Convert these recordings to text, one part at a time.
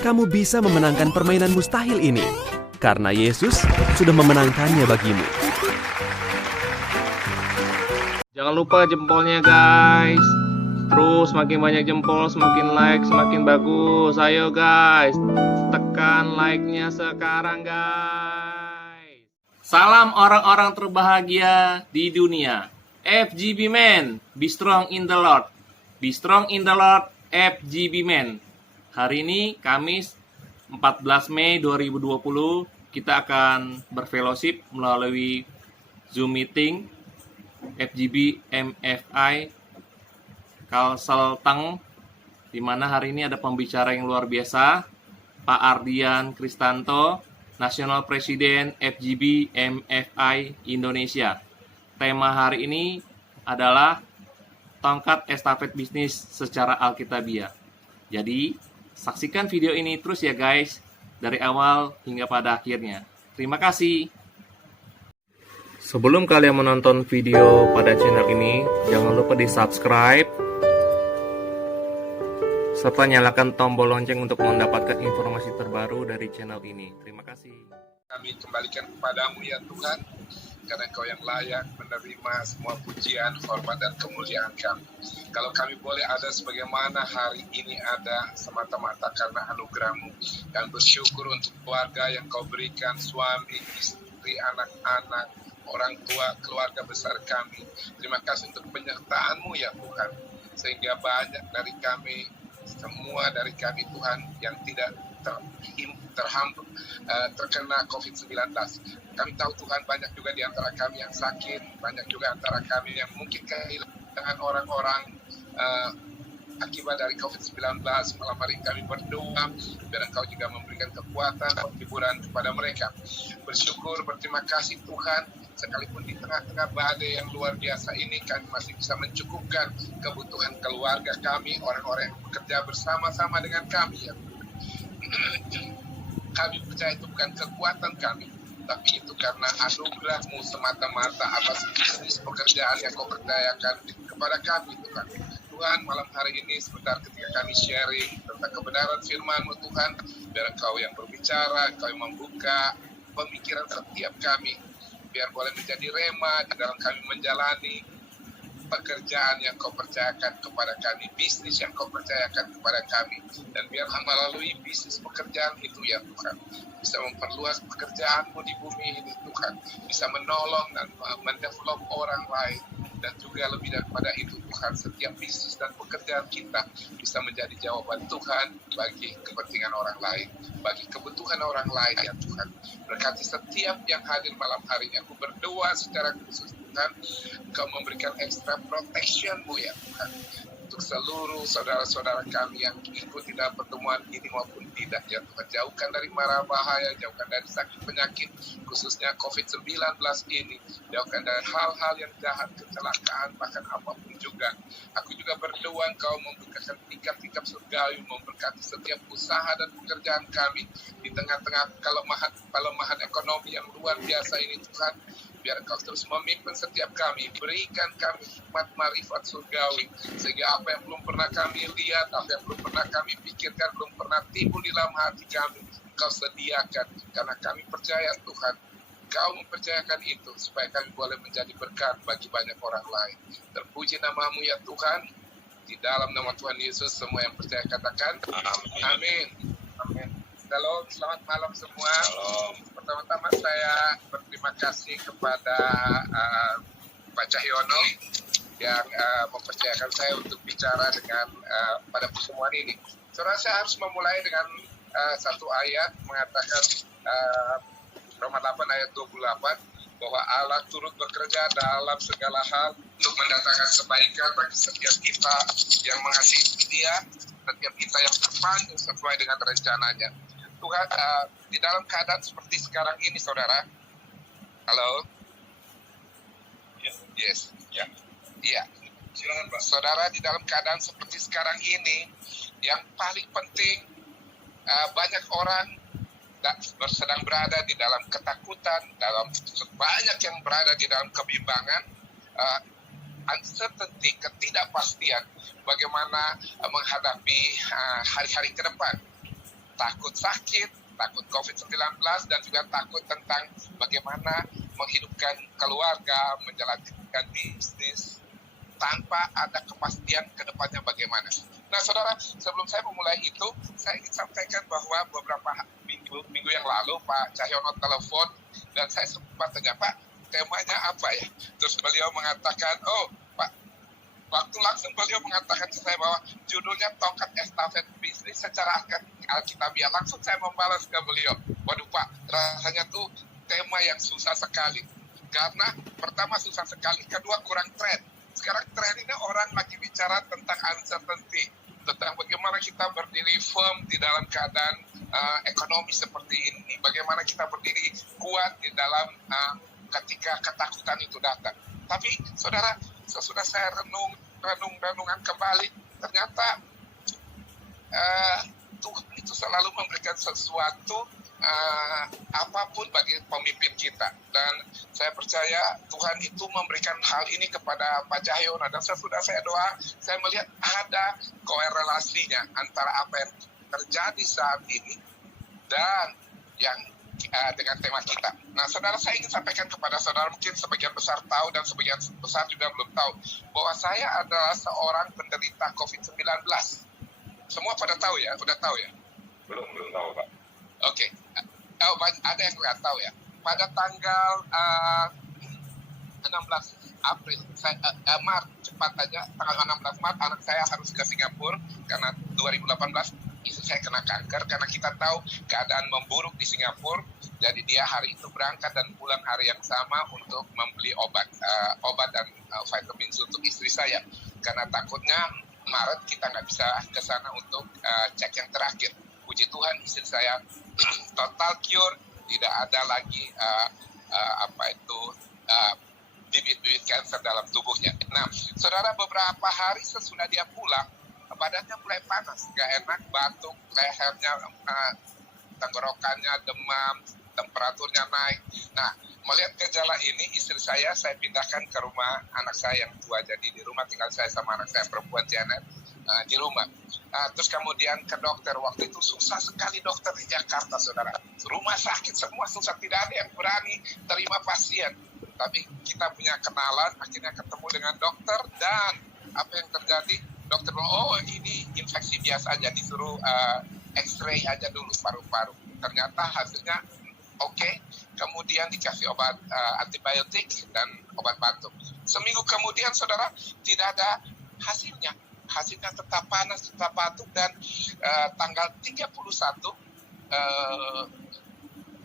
Kamu bisa memenangkan permainan mustahil ini, karena Yesus sudah memenangkannya bagimu. Jangan lupa jempolnya guys. Terus semakin banyak jempol, semakin like, semakin bagus. Ayo guys, tekan like-nya sekarang guys. Salam orang-orang terbahagia di dunia. FGB Men, be strong in the Lord. Be strong in the Lord, FGB Men. Hari ini Kamis 14 Mei 2020 kita akan berfellowship melalui Zoom meeting FGB MFI Kalselteng, di mana hari ini ada pembicara yang luar biasa, Pak Ardian Kristanto, National President FGB MFI Indonesia. Tema hari ini adalah tongkat estafet bisnis secara Alkitabiah. Jadi saksikan video ini terus ya guys, dari awal hingga pada akhirnya. Terima kasih. Sebelum kalian menonton video pada channel ini, jangan lupa di subscribe serta nyalakan tombol lonceng untuk mendapatkan informasi terbaru dari channel ini. Terima kasih. Kami kembalikan kepadamu ya Tuhan, karena Engkau yang layak menerima semua pujian, hormat, dan kemuliaan kami. Kalau kami boleh ada sebagaimana hari ini ada, semata-mata karena anugerah-Mu, dan bersyukur untuk keluarga yang Kau berikan, suami, istri, anak-anak, orang tua, keluarga besar kami. Terima kasih untuk penyertaan-Mu ya Tuhan, sehingga banyak dari kami, semua dari kami Tuhan, yang tidak terkena COVID-19. Kami tahu Tuhan, banyak juga di antara kami yang sakit, banyak juga antara kami yang mungkin kehilangan orang-orang akibat dari COVID-19. Malam hari kami berdoa, biar Engkau juga memberikan kekuatan, penghiburan kepada mereka. Bersyukur, berterima kasih Tuhan, sekalipun di tengah-tengah badai yang luar biasa ini, kami masih bisa mencukupkan kebutuhan keluarga kami, orang-orang yang bekerja bersama-sama dengan kami ya. Kami percaya itu bukan kekuatan kami, tapi itu karena anugerah-Mu semata-mata atas bisnis pekerjaan yang Kau percayakan kepada kami Tuhan. Tuhan, malam hari ini sebentar ketika kami sharing tentang kebenaran firman-Mu Tuhan, biar Engkau yang berbicara, Engkau yang membuka pemikiran setiap kami, biar boleh menjadi rema di dalam kami menjalani pekerjaan yang Kau percayakan kepada kami, bisnis yang Kau percayakan kepada kami, dan biarlah melalui bisnis pekerjaan itu ya Tuhan, bisa memperluas pekerjaan-Mu di bumi ini Tuhan, bisa menolong dan mendevelop orang lain, dan juga lebih daripada itu Tuhan, setiap bisnis dan pekerjaan kita bisa menjadi jawaban Tuhan bagi kepentingan orang lain, bagi kebutuhan orang lain ya Tuhan. Berkati setiap yang hadir malam hari ini, aku berdoa secara khusus Tuhan, Engkau memberikan extra protection-Mu ya Tuhan, untuk seluruh saudara-saudara kami yang ikuti dalam pertemuan ini maupun tidak ya Tuhan. Jauhkan dari mara bahaya, jauhkan dari sakit penyakit, khususnya COVID-19 ini, jauhkan dari hal-hal yang jahat, kecelakaan, bahkan apapun juga. Aku juga berdoa Engkau membukakan tingkap-tingkap surgawi, memberkati setiap usaha dan pekerjaan kami di tengah-tengah kelemahan ekonomi yang luar biasa ini Tuhan. Biar Engkau terus memimpin setiap kami, berikan kami hikmat marifat surgawi, sehingga apa yang belum pernah kami lihat, apa yang belum pernah kami pikirkan, belum pernah timbul di dalam hati kami, Engkau sediakan, karena kami percaya Tuhan, Engkau mempercayakan itu, supaya kami boleh menjadi berkat bagi banyak orang lain. Terpuji nama-Mu ya Tuhan, di dalam nama Tuhan Yesus, semua yang percaya katakan, amin. Amin. Shalom, selamat malam semua. Shalom. Pertama-tama saya berterima kasih kepada Pak Cahyono yang mempercayakan saya untuk bicara dengan pada pertemuan ini. Saya harus memulai dengan satu ayat mengatakan Roma 8 ayat 28, bahwa Allah turut bekerja dalam segala hal untuk mendatangkan kebaikan bagi setiap kita yang mengasihi Dia, setiap kita yang terpanggil sesuai dengan rencananya. Tuhan, di dalam keadaan seperti sekarang ini, saudara. Halo? Yes. Ya. Iya. Silakan, Pak. Saudara, di dalam keadaan seperti sekarang ini, yang paling penting, banyak orang sedang berada di dalam ketakutan, banyak yang berada di dalam kebimbangan, uncertainty, ketidakpastian, bagaimana menghadapi hari-hari ke depan. Takut sakit, takut COVID-19, dan juga takut tentang bagaimana menghidupkan keluarga, menjalankan bisnis, tanpa ada kepastian ke depannya bagaimana. Nah, saudara, sebelum saya memulai itu, saya ingin sampaikan bahwa beberapa minggu yang lalu Pak Cahyono telepon, dan saya sempat tanya, Pak, temanya apa ya? Terus beliau mengatakan, oh Pak, waktu langsung beliau mengatakan ke saya bahwa judulnya Tongkat Estafet Bisnis secara Alkitabiah. Langsung saya membalas ke beliau, waduh Pak, rasanya tuh tema yang susah sekali. Karena pertama susah sekali, kedua kurang tren. Sekarang tren ini orang lagi bicara tentang uncertainty, tentang bagaimana kita berdiri firm di dalam keadaan ekonomi seperti ini, bagaimana kita berdiri kuat di dalam ketika ketakutan itu datang. Tapi saudara, sesudah saya renungan kembali, ternyata Tuhan itu selalu memberikan sesuatu apapun bagi pemimpin kita, dan saya percaya Tuhan itu memberikan hal ini kepada Pak Cahyono, dan sesudah saya doa, saya melihat ada korelasinya antara apa yang terjadi saat ini dan yang dengan tema kita. Nah, saudara, saya ingin sampaikan kepada saudara, mungkin sebagian besar tahu dan sebagian besar juga belum tahu, bahwa saya adalah seorang penderita COVID-19. Semua pada tahu ya? Udah tahu ya? Belum tahu, Pak. Oke. Ada yang nggak tahu ya? Pada tanggal 16 April, Maret, cepat aja, tanggal 16 Maret, anak saya harus ke Singapura, karena 2018, istri saya kena kanker, karena kita tahu keadaan memburuk di Singapura, jadi dia hari itu berangkat dan pulang hari yang sama untuk membeli obat dan vitamin untuk istri saya, karena takutnya Maret kita nggak bisa ke sana untuk cek yang terakhir. Puji Tuhan, istri saya total cure, tidak ada lagi bibit-bibit kanker dalam tubuhnya. Nah, saudara, beberapa hari sesudah dia pulang, badannya mulai panas, gak enak, batuk, lehernya, tenggorokannya demam, temperaturnya naik. Nah, melihat gejala ini, istri saya pindahkan ke rumah anak saya yang tua, jadi di rumah tinggal saya sama anak saya perempuan Janet di rumah. Terus kemudian ke dokter, waktu itu susah sekali dokter di Jakarta, saudara. Rumah sakit semua susah, tidak ada yang berani terima pasien. Tapi kita punya kenalan, akhirnya ketemu dengan dokter, dan apa yang terjadi? Dokter bilang, oh ini infeksi biasa aja, disuruh X-ray aja dulu paru-paru. Ternyata hasilnya oke. Kemudian dikasih obat antibiotik dan obat batuk. Seminggu kemudian, saudara, tidak ada hasilnya. Hasilnya tetap panas, tetap batuk, dan tanggal 31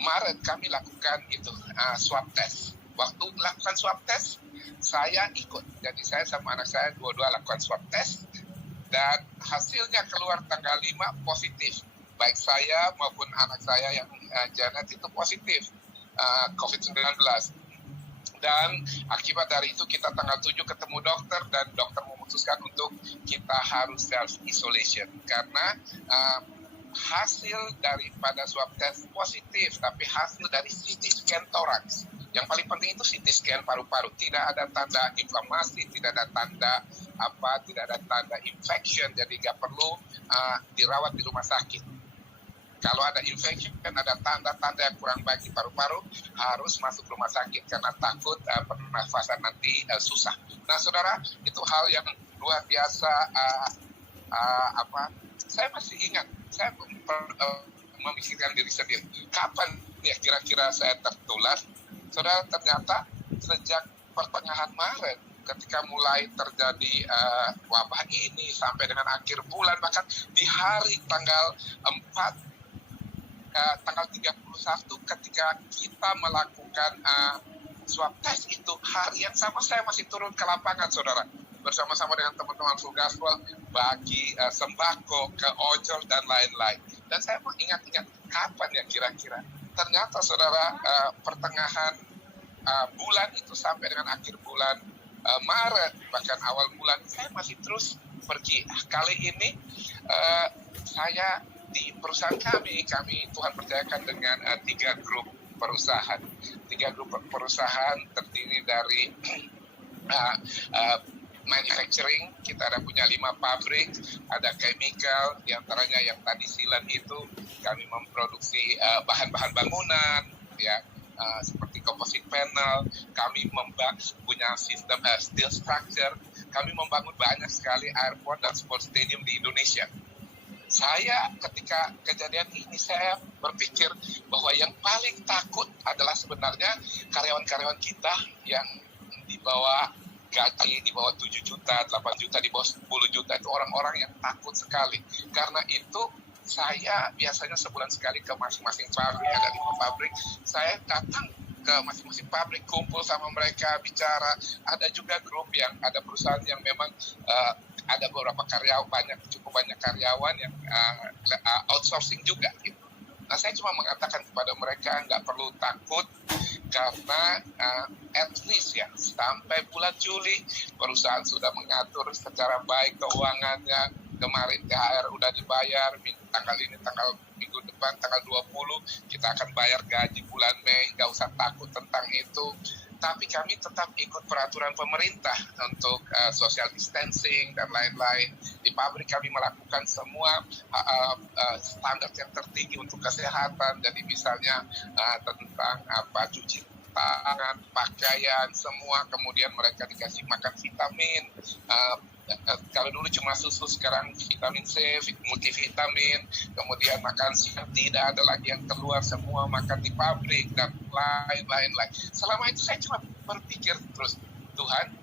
Maret kami lakukan itu swab test. Waktu lakukan swab test, saya ikut. Jadi saya sama anak saya dua-dua lakukan swab test, dan hasilnya keluar tanggal 5 positif. Baik saya maupun anak saya yang Janet itu positif COVID-19. Dan akibat dari itu kita tanggal 7 ketemu dokter, dan dokter memutuskan untuk kita harus self-isolation. Karena hasil daripada swab test positif, tapi hasil dari CT scan thorax. Yang paling penting itu CT scan paru-paru. Tidak ada tanda inflamasi, tidak ada tanda tidak ada tanda infection, jadi nggak perlu dirawat di rumah sakit. Kalau ada infection, ada tanda-tanda yang kurang baik di paru-paru, harus masuk rumah sakit karena takut pernafasan nanti susah. Nah, saudara, itu hal yang luar biasa. Saya masih ingat, saya memikirkan diri sendiri, kapan ya kira-kira saya tertular. Saudara, ternyata sejak pertengahan Maret, ketika mulai terjadi wabah ini sampai dengan akhir bulan, bahkan di hari tanggal 31 ketika kita melakukan swab test itu hari yang sama saya masih turun ke lapangan, saudara, bersama-sama dengan teman-teman Full Gospel, bagi sembako ke ojol dan lain-lain. Dan saya mau ingat-ingat kapan ya kira-kira. Ternyata saudara, pertengahan bulan itu sampai dengan akhir bulan Maret, bahkan awal bulan, saya masih terus pergi. Kali ini saya di perusahaan kami Tuhan percayakan dengan 3 grup perusahaan. 3 grup perusahaan terdiri dari manufacturing, kita ada punya 5 pabrik, ada chemical, diantaranya yang tadi silan itu kami memproduksi bahan-bahan bangunan, ya, seperti composite panel, kami punya sistem steel structure, kami membangun banyak sekali airport dan sports stadium di Indonesia. Saya ketika kejadian ini saya berpikir bahwa yang paling takut adalah sebenarnya karyawan-karyawan kita yang di bawah gaji di bawah 7 juta, 8 juta, di bawah 10 juta, itu orang-orang yang takut sekali. Karena itu saya biasanya sebulan sekali ke masing-masing pabrik, ada 5 pabrik, saya datang ke masing-masing pabrik, kumpul sama mereka, bicara. Ada juga grup yang ada perusahaan yang memang ada beberapa karyawan, cukup banyak karyawan yang outsourcing juga gitu. Nah, saya cuma mengatakan kepada mereka nggak perlu takut, karena at least ya sampai bulan Juli perusahaan sudah mengatur secara baik keuangannya. Kemarin THR udah dibayar, minggu depan tanggal 20 kita akan bayar gaji bulan Mei, nggak usah takut tentang itu. Tapi kami tetap ikut peraturan pemerintah untuk social distancing dan lain-lain. Di pabrik kami melakukan semua standar yang tertinggi untuk kesehatan. Jadi misalnya tentang cuci tangan, pakaian, semua. Kemudian mereka dikasih makan vitamin. Kalau dulu cuma susu, sekarang vitamin C, multivitamin, kemudian makan siang tidak ada lagi yang keluar, semua makan di pabrik dan lain-lain. Selama itu saya cuma berpikir terus, Tuhan,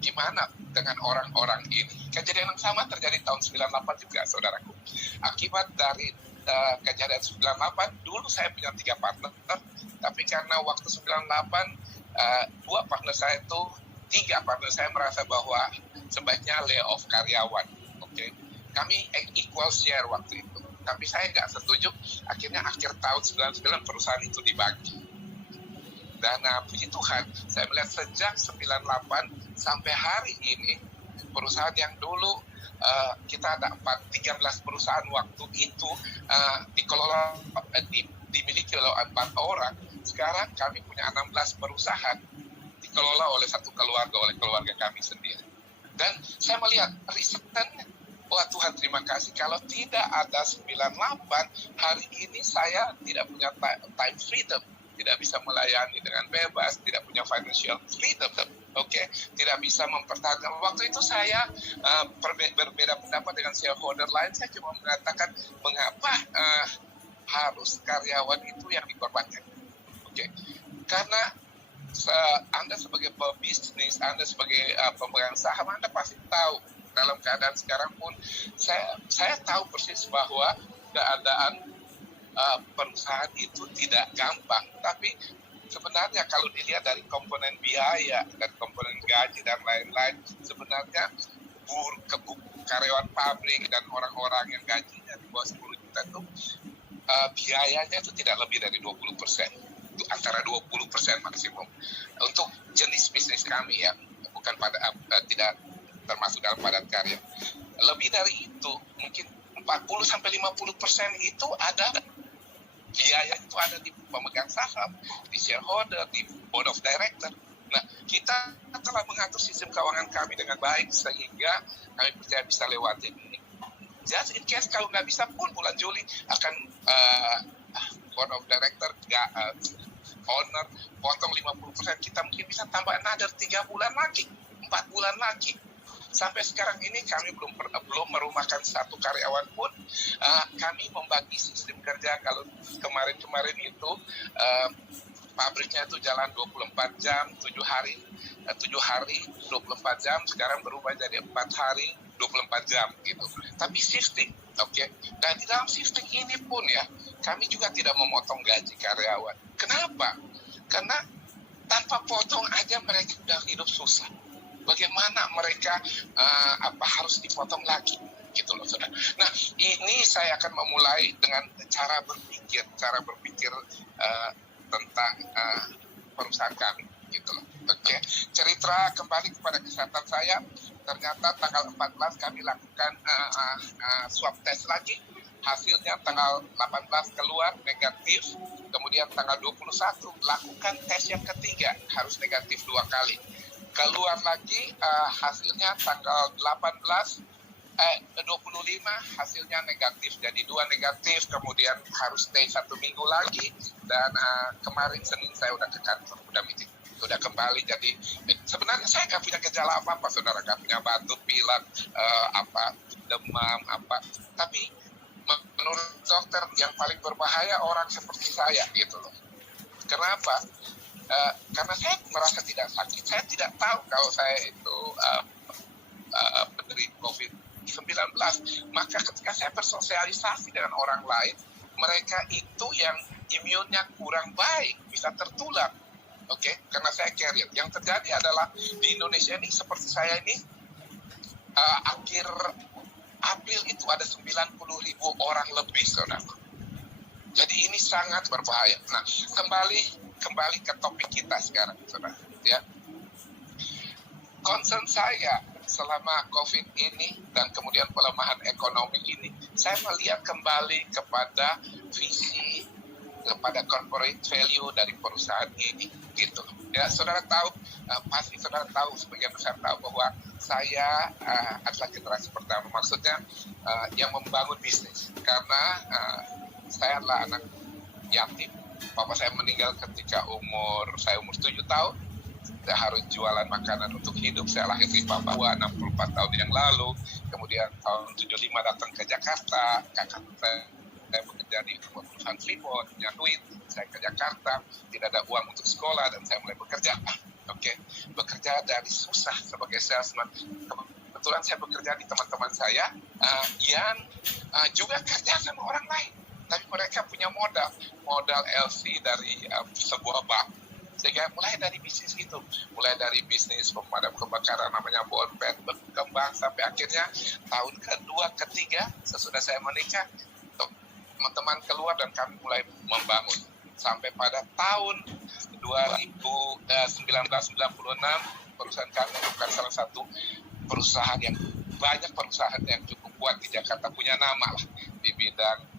gimana dengan orang-orang ini? Kejadian yang sama terjadi tahun 98 juga, saudaraku. Akibat dari kejadian 98, dulu saya punya 3 partner, tapi karena waktu 98, 2 partner saya itu 3 partner saya merasa bahwa sebaiknya layoff karyawan. Oke. Kami equal share waktu itu. Tapi saya nggak setuju. Akhirnya akhir tahun 99 perusahaan itu dibagi. Dan puji Tuhan, saya melihat sejak 98 sampai hari ini, perusahaan yang dulu kita ada 13 perusahaan waktu itu dikelola, dimiliki oleh 4 orang. Sekarang kami punya 16 perusahaan dikelola oleh satu keluarga, oleh keluarga kami sendiri. Dan saya melihat risetnya, wah Tuhan terima kasih, kalau tidak ada 98, hari ini saya tidak punya time freedom, tidak bisa melayani dengan bebas, tidak punya financial freedom, tidak bisa mempertahankan. Waktu itu saya berbeda pendapat dengan shareholder lain, saya cuma mengatakan mengapa harus karyawan itu yang dikorbankan. Karena Anda sebagai pebisnis, Anda sebagai pemegang saham, Anda pasti tahu dalam keadaan sekarang pun saya tahu persis bahwa keadaan perusahaan itu tidak gampang. Tapi sebenarnya kalau dilihat dari komponen biaya dan komponen gaji dan lain-lain, sebenarnya karyawan pabrik dan orang-orang yang gajinya di bawah 10 juta itu biayanya itu tidak lebih dari 20%. Antara 20% maksimum untuk jenis bisnis kami ya, bukan tidak termasuk dalam padat karya. Lebih dari itu mungkin 40-50% itu ada biaya, itu ada di pemegang saham, di shareholder, di board of director. Nah, kita telah mengatur sistem keuangan kami dengan baik sehingga kami percaya bisa lewati ini. Just in case kalau nggak bisa pun bulan Juli akan board of director owner potong 50%, kita mungkin bisa tambah another 3 bulan lagi, 4 bulan lagi. Sampai sekarang ini kami belum merumahkan satu karyawan pun. Kami membagi sistem kerja. Kalau kemarin itu pabriknya itu jalan 24 jam, 7 hari 24 jam, sekarang berubah jadi 4 hari 24 jam gitu. Tapi shifting, Dan di dalam shifting ini pun ya, kami juga tidak memotong gaji karyawan. Kenapa? Karena tanpa potong aja mereka udah hidup susah. Bagaimana mereka harus dipotong lagi, gitu loh, saudara. Nah, ini saya akan memulai dengan cara berpikir tentang perusahaan kami, gitu loh. Oke, cerita kembali kepada kesehatan saya. Ternyata tanggal 14 kami lakukan swab test lagi. Hasilnya tanggal 18 keluar negatif. Kemudian tanggal 21 lakukan tes yang ketiga, harus negatif 2 kali. Keluar lagi hasilnya tanggal 25 hasilnya negatif, jadi 2 negatif, kemudian harus stay 1 minggu lagi, dan kemarin Senin saya udah ke kantor, udah meeting, udah kembali. Jadi sebenarnya saya nggak punya gejala apa-apa, saudara, nggak punya batuk, pilek, demam, tapi menurut dokter yang paling berbahaya orang seperti saya, gitu loh. Kenapa? Karena saya merasa tidak sakit, saya tidak tahu kalau saya itu penderita COVID-19. Maka ketika saya bersosialisasi dengan orang lain, mereka itu yang imunnya kurang baik, bisa tertular. Oke, karena saya carrier. Yang terjadi adalah di Indonesia ini, seperti saya ini, akhir April itu ada 90.000 orang lebih, saudara. Jadi ini sangat berbahaya. Nah, kembali ke topik kita sekarang, saudara. Ya, concern saya selama COVID ini dan kemudian pelemahan ekonomi ini, saya melihat kembali kepada visi, kepada corporate value dari perusahaan ini, gitu. Ya, saudara tahu, pasti saudara tahu, sebagian besar tahu bahwa saya adalah generasi pertama, maksudnya yang membangun bisnis, karena saya adalah anak yatim. Bapak saya meninggal ketika saya umur 7 tahun. Saya harus jualan makanan untuk hidup. Saya lahir di Papua 64 tahun yang lalu. Kemudian tahun 75 datang ke Jakarta. Kakak saya bekerja di perusahaan Freeport, punya duit. Saya ke Jakarta, tidak ada uang untuk sekolah, dan saya mulai bekerja. Bekerja dari susah sebagai salesman. Kebetulan saya bekerja di teman-teman saya yang juga kerja sama orang lain. Tapi mereka punya modal LC dari sebuah bank. Sehingga mulai dari bisnis itu, mulai dari bisnis pemadam kebakaran namanya Bonpet, berkembang sampai akhirnya tahun kedua, ketiga, sesudah saya menikah, teman-teman keluar dan kami mulai membangun. Sampai pada tahun 1996, perusahaan kami merupakan salah satu perusahaan yang banyak perusahaan yang cukup kuat di Jakarta, punya nama lah di bidang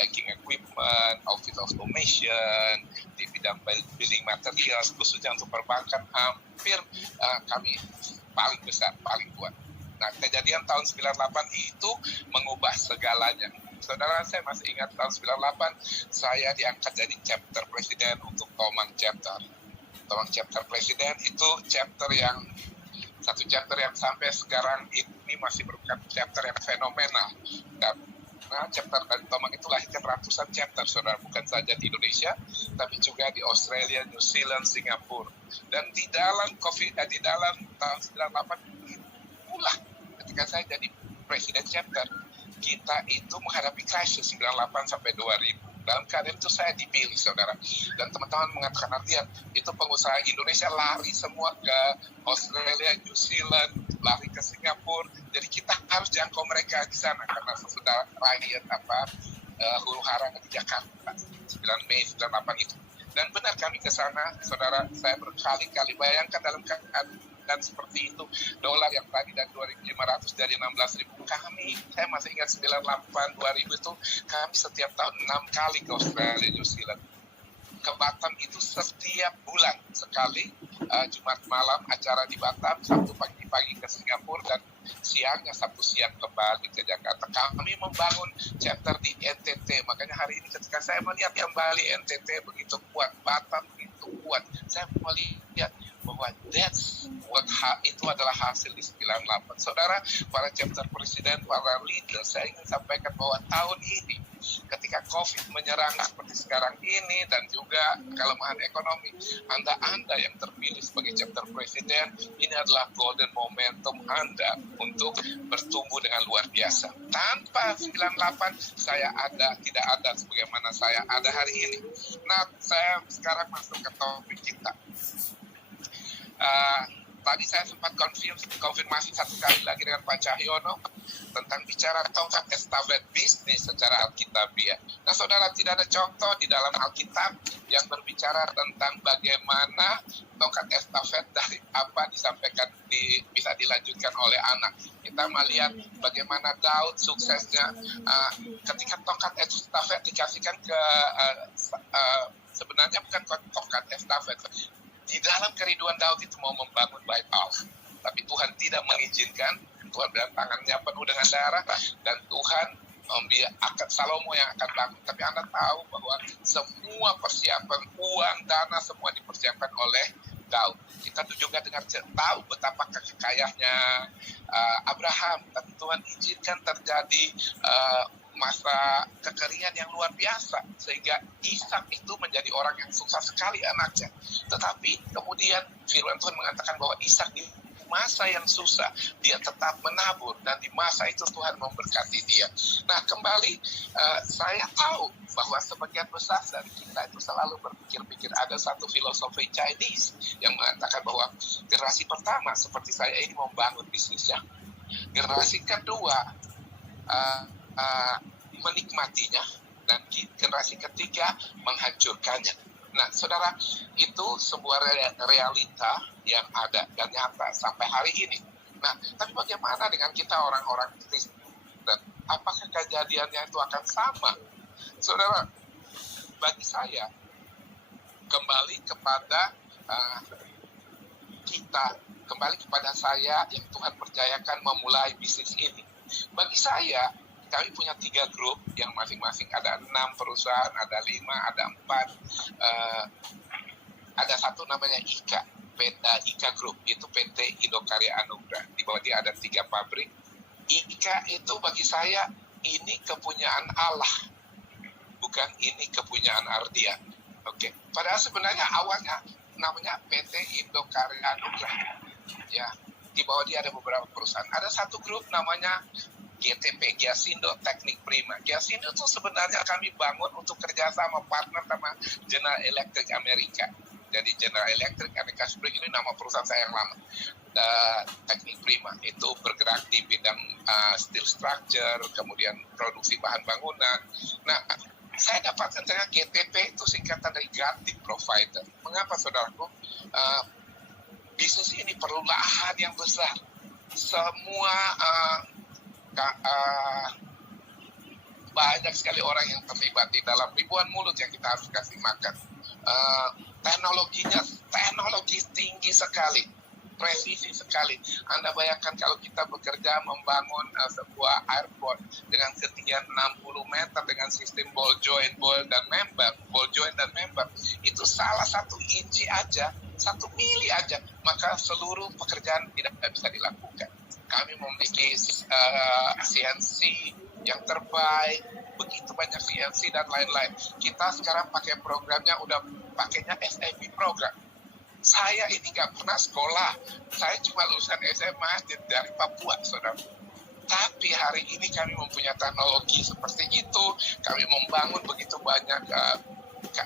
banking equipment, office automation, di bidang building materials, khususnya untuk perbankan, hampir kami paling besar, paling kuat. Nah, kejadian tahun 98 itu mengubah segalanya. Saudara, saya masih ingat tahun 98, saya diangkat jadi chapter presiden untuk Tomang chapter. Tomang chapter presiden itu satu chapter yang sampai sekarang ini masih merupakan chapter yang fenomenal. Karena chapter dari Tomang itu lahirkan ratusan chapter, saudara, bukan saja di Indonesia, tapi juga di Australia, New Zealand, Singapura. Dan di dalam tahun 98 itulah ketika saya jadi presiden chapter, kita itu menghadapi krisis 98 sampai 2000. Dalam keadaan itu saya dipilih, saudara. Dan teman-teman mengatakan, artinya itu pengusaha Indonesia lari semua ke Australia, New Zealand, lari ke Singapura. Jadi kita harus jangkau mereka di sana karena sesudah rakyat huru hara di Jakarta 9 Mei 98 itu. Dan benar kami ke sana, saudara. Saya berkali-kali bayangkan dalam keadaan dan seperti itu, dolar yang tadi dari 2.500 dari 16.000, saya masih ingat 98 2000 itu kami setiap tahun 6 kali ke Australia, New Zealand, ke Batam itu setiap bulan sekali. Jumat malam acara di Batam, Sabtu pagi-pagi ke Singapura, dan siangnya Sabtu siang kembali ke Jakarta. Kami membangun chapter di NTT. Makanya hari ini ketika saya melihat kembali NTT begitu kuat, Batam begitu kuat, saya melihat bahwa itu adalah hasil di 98. Saudara, para chapter presiden, para leader, saya ingin sampaikan bahwa tahun ini ketika COVID menyerang seperti sekarang ini dan juga kelemahan ekonomi, Anda yang terpilih sebagai chapter presiden, ini adalah golden momentum Anda untuk bertumbuh dengan luar biasa. Tanpa 98 saya tidak ada sebagaimana saya ada hari ini. Nah, saya sekarang masuk ke topik kita. Tadi saya sempat konfirmasi satu kali lagi dengan Pak Cahyono tentang bicara tongkat estafet bisnis secara alkitabiah. Nah, saudara, tidak ada contoh di dalam Alkitab yang berbicara tentang bagaimana tongkat estafet dari apa disampaikan bisa dilanjutkan oleh anak. Kita melihat bagaimana Daud suksesnya ketika tongkat estafet dikasihkan ke sebenarnya bukan tongkat estafet. Di dalam kerinduan Daud itu mau membangun bait Allah, tapi Tuhan tidak mengizinkan. Tuhan bilang tangannya penuh dengan darah, dan Tuhan akan Salomo yang akan bangun. Tapi Anda tahu bahwa semua persiapan, uang, dana, semua dipersiapkan oleh Daud. Kita juga tahu betapa kekayahnya Abraham, tapi Tuhan izinkan terjadi masa kekeringan yang luar biasa sehingga Ishak itu menjadi orang yang sukses sekali anaknya. Tetapi kemudian firman Tuhan mengatakan bahwa Ishak di masa yang susah dia tetap menabur, dan di masa itu Tuhan memberkati dia. Nah, kembali saya tahu bahwa sebagian besar dari kita itu selalu berpikir ada satu filosofi Chinese yang mengatakan bahwa generasi pertama seperti saya ini membangun bisnisnya, generasi kedua menikmatinya, dan generasi ketiga menghancurkannya. Nah, saudara, itu sebuah realita yang ada dan nyata sampai hari ini. Nah, tapi bagaimana dengan kita orang-orang Kristen? Apakah kejadiannya itu akan sama? Saudara, bagi saya, kembali kepada kembali kepada saya yang Tuhan percayakan memulai bisnis ini. Bagi saya, kami punya 3 grup yang masing-masing ada 6 perusahaan, ada 5, ada 4. Ada satu namanya IKA Group, itu PT Indokarya Anugrah. Di bawah dia ada 3 pabrik. IKA itu bagi saya ini kepunyaan Allah, bukan ini kepunyaan Ardia. Oke. Padahal sebenarnya awalnya namanya PT Indokarya Anugrah. Ya, di bawah dia ada beberapa perusahaan. Ada satu grup namanya GTP, Giasindo Teknik Prima. Giasindo itu sebenarnya kami bangun untuk kerjasama partner sama General Electric Amerika. Jadi General Electric Amerika Spring ini nama perusahaan saya yang lama. Teknik Prima itu bergerak di bidang steel structure, kemudian produksi bahan bangunan. Nah, saya dapatkan dengan GTP itu singkatan dari Guarding Provider. Mengapa, saudaraku? Bisnis ini perlu lahan yang besar. Semua banyak sekali orang yang terlibat di dalam ribuan mulut yang kita harus kasih makan. Teknologinya teknologi tinggi sekali, presisi sekali. Anda bayangkan kalau kita bekerja membangun sebuah airport dengan ketinggian 60 meter dengan sistem ball joint dan member, itu salah 1 inci aja, 1 mili aja, maka seluruh pekerjaan tidak bisa dilakukan. Kami memiliki CNC yang terbaik, begitu banyak CNC dan lain-lain. Kita sekarang pakai programnya, udah pakainya SAP program. Saya ini nggak pernah sekolah, saya cuma lulusan SMA dari Papua, saudara. Tapi hari ini kami mempunyai teknologi seperti itu, kami membangun begitu banyak.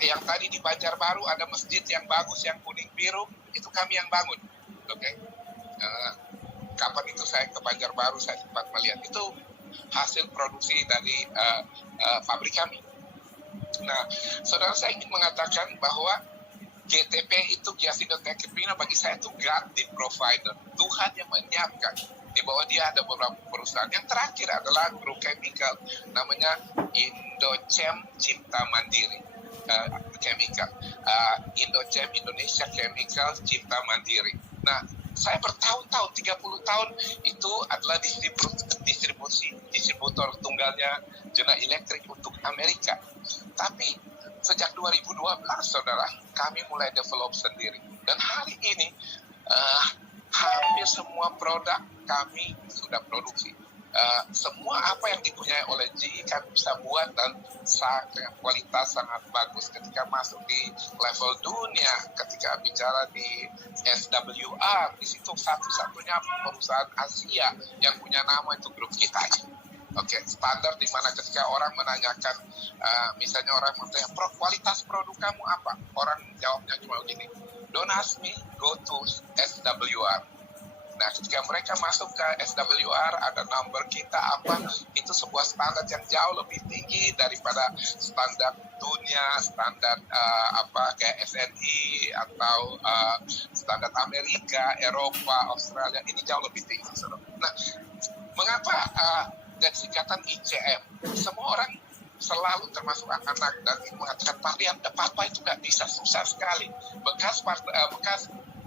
Yang tadi di Banjarbaru ada masjid yang bagus, yang kuning biru, itu kami yang bangun. Oke. Kapan itu saya ke Banjarbaru, saya sempat melihat itu hasil produksi dari pabrik kami. Nah, saudara, saya ingin mengatakan bahwa GTP itu Giasindo Teknik Prima bagi saya itu Guarding Provider. Tuhan yang menyiapkan. Di bawah dia ada beberapa perusahaan. Yang terakhir adalah grup chemical, namanya Indochem Cipta Mandiri. Chemical. Indochem Indonesia Chemical Cipta Mandiri. Nah, saya bertahun-tahun, 30 tahun itu adalah distributor tunggalnya General Electric untuk Amerika. Tapi Sejak 2012, saudara, kami mulai develop sendiri. Dan hari ini, hampir semua produk kami sudah produksi. Semua apa yang dipunyai oleh GE kami bisa buat dan dengan kualitas sangat bagus ketika masuk di level dunia. Ketika bicara di SWR, di situ satu-satunya perusahaan Asia yang punya nama itu grup kita. Oke, standar di mana ketika orang menanyakan, misalnya orang bertanya, kualitas produk kamu apa? Orang jawabnya cuma begini, don't ask me, go to SWR. Nah, ketika mereka masuk ke SWR, ada number kita apa, itu sebuah standar yang jauh lebih tinggi daripada standar dunia, standar kayak SNI atau standar Amerika, Eropa, Australia, ini jauh lebih tinggi. Nah, mengapa dan singkatan ICM? Semua orang selalu termasuk anak-anak dan mengatakan, Pak Rian, apa itu nggak bisa, susah sekali. Bekas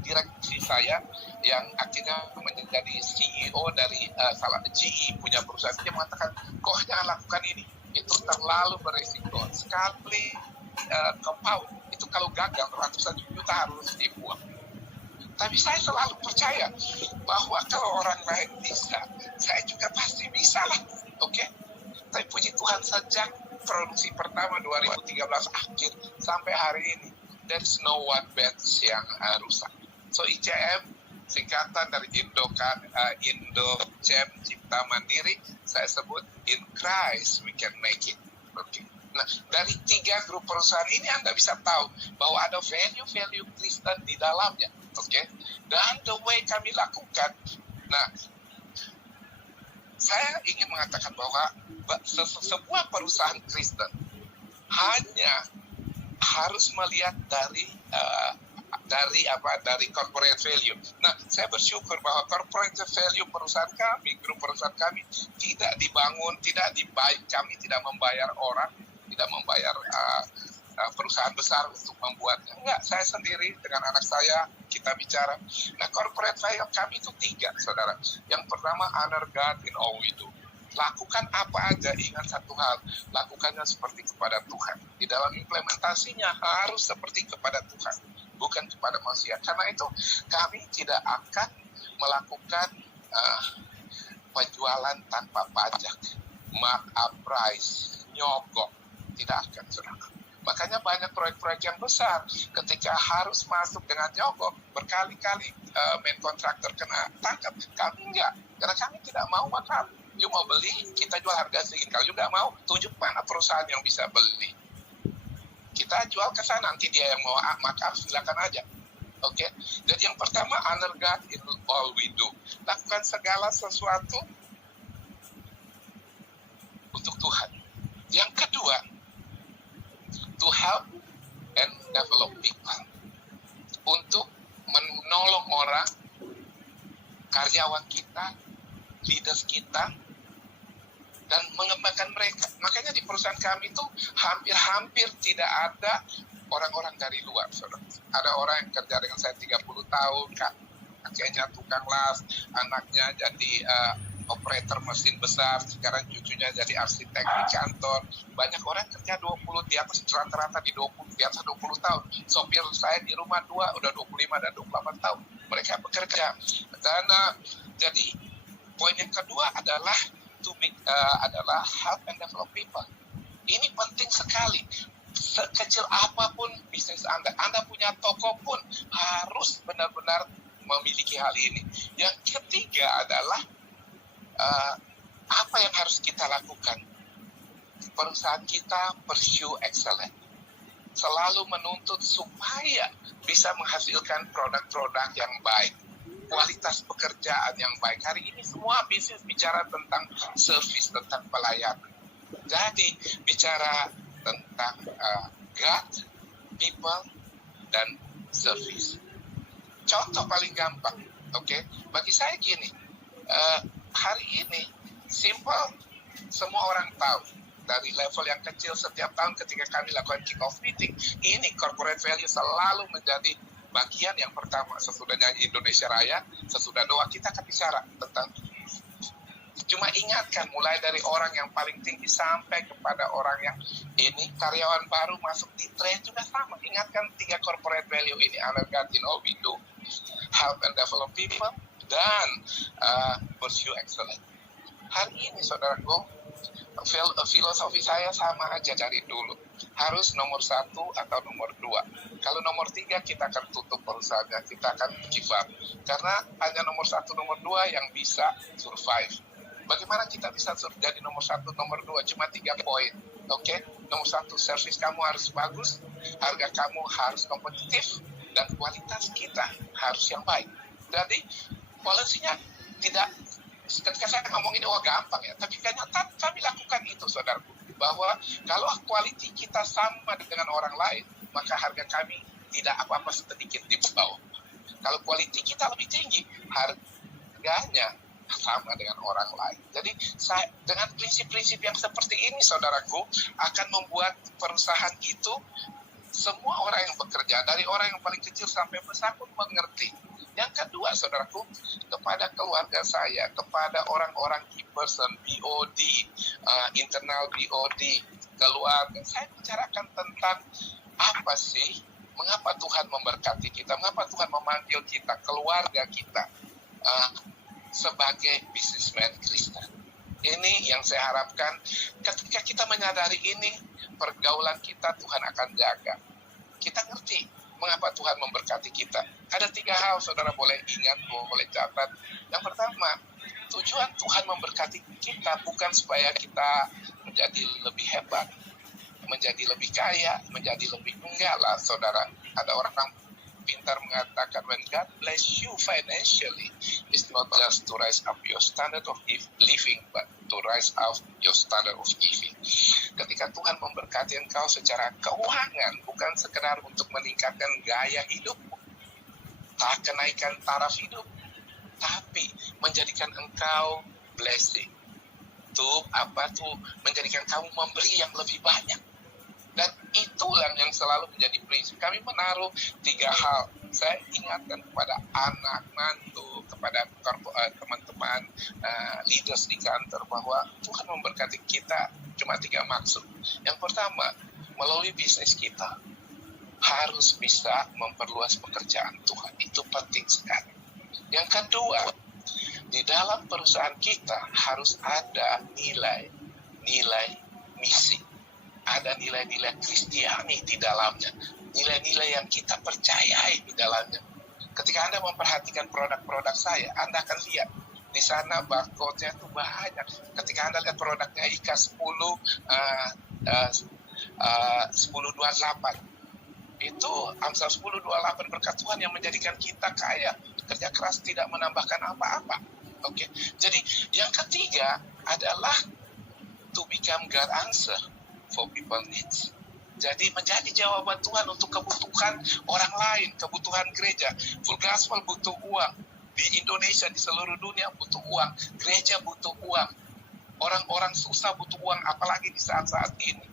direksi saya yang akhirnya menjadi CEO dari GE punya perusahaan, dia mengatakan, kok jangan lakukan ini, itu terlalu berisiko sekali. Compound itu kalau gagal ratusan juta harus dibuang. Tapi saya selalu percaya bahwa kalau orang lain bisa, saya juga pasti bisa lah. Oke? Tapi puji Tuhan, sejak produksi pertama 2013 akhir sampai hari ini, there is no one batch yang rusak. So ICM singkatan dari Indo Cem Cipta Mandiri, saya sebut in Christ we can make it. Okay. Nah, dari 3 grup perusahaan ini Anda bisa tahu bahwa ada value Kristen di dalamnya. Oke. Dan the way kami lakukan, nah, saya ingin mengatakan bahwa sebuah perusahaan Kristen hanya harus melihat dari corporate value. Nah, saya bersyukur bahwa corporate value perusahaan kami, grup perusahaan kami tidak dibangun, kami tidak membayar orang, tidak membayar perusahaan besar untuk membuatnya. Enggak, saya sendiri dengan anak saya kita bicara. Nah, corporate value kami itu 3, saudara. Yang pertama, honor God in all we do. Lakukan apa aja, ingat satu hal, lakukannya seperti kepada Tuhan. Di dalam implementasinya harus seperti kepada Tuhan, bukan kepada manusia. Karena itu kami tidak akan melakukan penjualan tanpa pajak, markup price, nyogok, tidak akan, saudara. Makanya banyak proyek-proyek yang besar ketika harus masuk dengan nyogok, berkali-kali main kontraktor kena tangkap. Kami enggak, karena kami tidak mau makan. You mau beli, kita jual harga segini. Kalau you nggak mau, tunjuk mana perusahaan yang bisa beli. Kita jual ke sana, nanti dia yang mau makan, silakan aja. Oke? Jadi yang pertama, honor God in all we do. Lakukan segala sesuatu untuk Tuhan. Yang kedua, to help and develop people. Untuk menolong orang, karyawan kita, leaders kita, dan mengembangkan mereka. Makanya di perusahaan kami itu hampir tidak ada orang-orang dari luar, saudara. Ada orang yang kerja dengan saya 30 tahun, kakeknya tukang las, anaknya jadi operator mesin besar, sekarang cucunya jadi arsitek di kantor. Banyak orang kerja 20 di atas, rata-rata di atas 20 tahun. Sopir saya di rumah 2, udah 25 dan 28 tahun. Mereka bekerja. Dan jadi poin yang kedua adalah adalah help and develop people. Ini penting sekali. Sekecil apapun bisnis Anda punya toko pun harus benar-benar memiliki hal ini. Yang ketiga adalah apa yang harus kita lakukan. Perusahaan kita pursue excellence. Selalu menuntut supaya bisa menghasilkan produk-produk yang baik, kualitas pekerjaan yang baik. Hari ini semua bisnis bicara tentang service, tentang pelayanan. Jadi bicara tentang God, people, dan service. Contoh paling gampang, oke? Bagi saya gini, hari ini simple, semua orang tahu. Dari level yang kecil setiap tahun ketika kami lakukan kick-off meeting, ini corporate value selalu menjadi bagian yang pertama. Sesudah nyanyi Indonesia Raya, sesudah doa, kita akan bicara tentang Cuma ingatkan, mulai dari orang yang paling tinggi sampai kepada orang yang ini, karyawan baru masuk di train juga sama. Ingatkan 3 corporate value ini. Honor God in all we do, help and develop people, dan pursue excellence. Hari ini saudaraku, filosofi saya sama aja dari dulu. Harus nomor 1 atau nomor 2. Kalau nomor 3 kita akan tutup perusahaannya, kita akan give up. Karena hanya nomor 1, nomor 2 yang bisa survive. Bagaimana kita bisa jadi nomor 1, nomor 2? Cuma 3 poin. Oke? Nomor 1, service kamu harus bagus, harga kamu harus kompetitif, dan kualitas kita harus yang baik. Jadi polisinya tidak, ketika saya ngomong ini gampang ya, tapi kenyataan kami lakukan itu saudaraku, bahwa kalau quality kita sama dengan orang lain, maka harga kami tidak apa-apa sedikit di bawah. Kalau quality kita lebih tinggi, harganya sama dengan orang lain. Jadi dengan prinsip-prinsip yang seperti ini saudaraku, akan membuat perusahaan itu, semua orang yang bekerja, dari orang yang paling kecil sampai besar pun mengerti. Yang kedua, saudaraku, kepada keluarga saya, kepada orang-orang key person, BOD, internal BOD, keluarga, saya bicarakan tentang apa sih, mengapa Tuhan memberkati kita, mengapa Tuhan memanggil kita, keluarga kita, sebagai businessman Kristen. Ini yang saya harapkan, ketika kita menyadari ini, pergaulan kita Tuhan akan jaga. Kita ngerti mengapa Tuhan memberkati kita. Ada 3 hal saudara boleh ingat, boleh catat. Yang pertama, tujuan Tuhan memberkati kita bukan supaya kita menjadi lebih hebat, menjadi lebih kaya, menjadi lebih, enggak lah saudara. Ada orang pintar mengatakan, when God bless you financially, it's not just to rise up your standard of living, but to rise up your standard of giving. Ketika Tuhan memberkati engkau secara keuangan, bukan sekedar untuk meningkatkan gaya hidup, kenaikan taraf hidup, tapi menjadikan engkau blessing. Menjadikan kamu memberi yang lebih banyak. Dan itulah yang selalu menjadi prinsip. Kami menaruh 3 hal. Saya ingatkan kepada anak, mantu, kepada teman-teman leaders di kantor, bahwa Tuhan memberkati kita cuma 3 maksud. Yang pertama, melalui bisnis kita harus bisa memperluas pekerjaan Tuhan. Itu penting sekali. Yang kedua, di dalam perusahaan kita harus ada nilai misi. Ada nilai-nilai Kristiani di dalamnya, nilai-nilai yang kita percayai di dalamnya. Ketika Anda memperhatikan produk-produk saya, Anda akan lihat di sana barcode-nya itu banyak. Ketika Anda lihat produknya IKA 1028, itu Amsal 10:28, berkat Tuhan yang menjadikan kita kaya, kerja keras tidak menambahkan apa-apa. Oke. Jadi yang ketiga adalah to become God answer for people needs. Jadi menjadi jawaban Tuhan untuk kebutuhan orang lain, kebutuhan gereja. Full Gospel butuh uang. Di Indonesia, di seluruh dunia butuh uang. Gereja butuh uang. Orang-orang susah butuh uang, apalagi di saat-saat ini.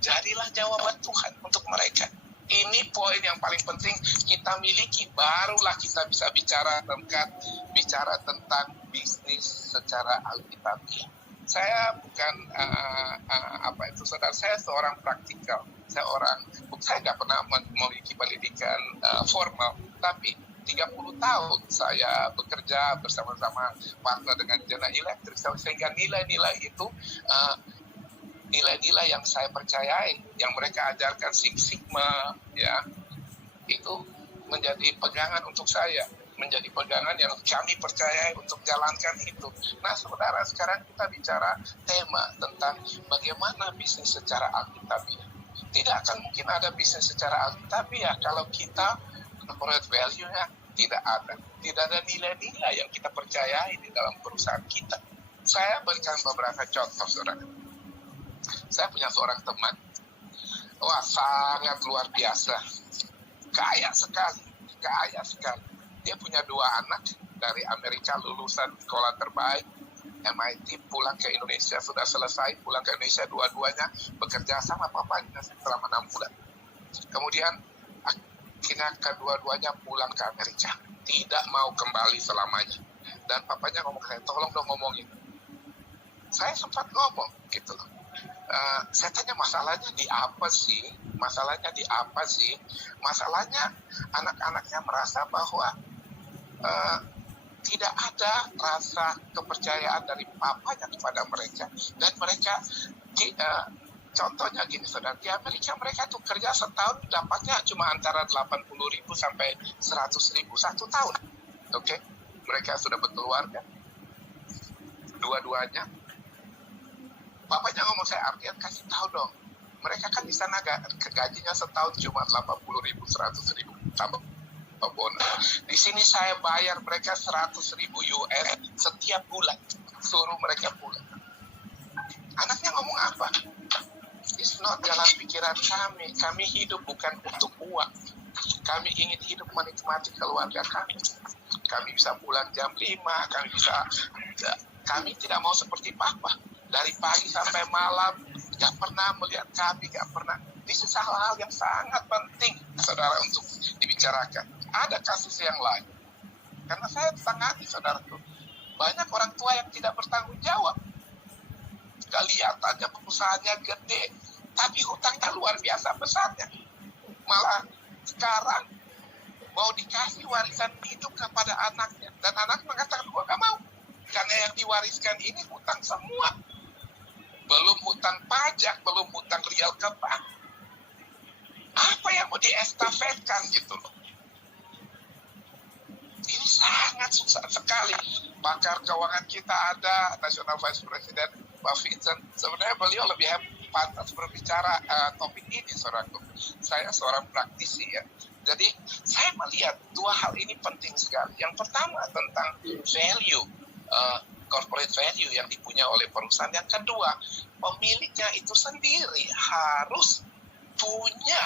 Jadilah jawaban Tuhan untuk mereka. Ini poin yang paling penting kita miliki. Barulah kita bisa bicara tentang bisnis secara alkitabiah. Saya bukan saudara, saya seorang praktikal. Saya nggak pernah memiliki pendidikan formal, tapi 30 tahun saya bekerja bersama-sama partner dengan General Electric, sehingga nilai-nilai itu nilai-nilai yang saya percayai, yang mereka ajarkan, Six Sigma, ya, itu menjadi pegangan untuk saya, menjadi pegangan yang kami percayai untuk jalankan itu. Nah, saudara, sekarang kita bicara tema tentang bagaimana bisnis secara alkitabiah. Tidak akan mungkin ada bisnis secara alkitabiah kalau kita corporate value-nya tidak ada. Tidak ada nilai-nilai yang kita percayai di dalam perusahaan kita. Saya berikan beberapa contoh, saudara. Saya punya seorang teman, sangat luar biasa, kaya sekali. Dia punya 2 anak dari Amerika, lulusan sekolah terbaik MIT, pulang ke Indonesia, sudah selesai, pulang ke Indonesia, dua-duanya bekerja sama papanya selama 6 bulan. Kemudian akhirnya kedua-duanya pulang ke Amerika, tidak mau kembali selamanya. Dan papanya ngomong, tolong dong ngomongin, saya sempat ngomong gitu loh. Saya tanya masalahnya di apa sih? Masalahnya di apa sih? Masalahnya anak-anaknya merasa bahwa tidak ada rasa kepercayaan dari papanya kepada mereka, dan mereka contohnya gini saudara, di Amerika mereka tuh kerja setahun dapatnya cuma antara 80.000 sampai 100.000 satu tahun. Oke, mereka sudah berkeluarga dua-duanya. Bapaknya ngomong, saya Ardian kasih tahu dong, mereka kan di sana gajinya setahun cuma 80.000 100.000 tambah bonus. Di sini saya bayar mereka 100.000 US setiap bulan, suruh mereka pulang. Anaknya ngomong apa? It's not jalan pikiran kami. Kami hidup bukan untuk uang. Kami ingin hidup menikmati keluarga kami. Kami bisa pulang jam 5, kami tidak mau seperti papa. Dari pagi sampai malam, gak pernah melihat kami, gak pernah. Ini hal-hal yang sangat penting, saudara, untuk dibicarakan. Ada kasus yang lain. Karena saya tangani, saudaraku, banyak orang tua yang tidak bertanggung jawab. Kelihatannya perusahaannya gede, tapi hutangnya luar biasa besarnya. Malah sekarang mau dikasih warisan hidup kepada anaknya, dan anak mengatakan, gua gak mau, karena yang diwariskan ini hutang semua, belum hutang pajak, belum hutang real ke bank. Apa yang mau diestafetkan gitu loh. Ini sangat susah sekali. Pakar keuangan kita ada, National Vice President Pak Vincent, sebenarnya beliau lebih pantas berbicara topik ini, saudaraku. Saya seorang praktisi ya. Jadi saya melihat dua hal ini penting sekali. Yang pertama tentang value, corporate value yang dipunya oleh perusahaan. Yang kedua, pemiliknya itu sendiri harus punya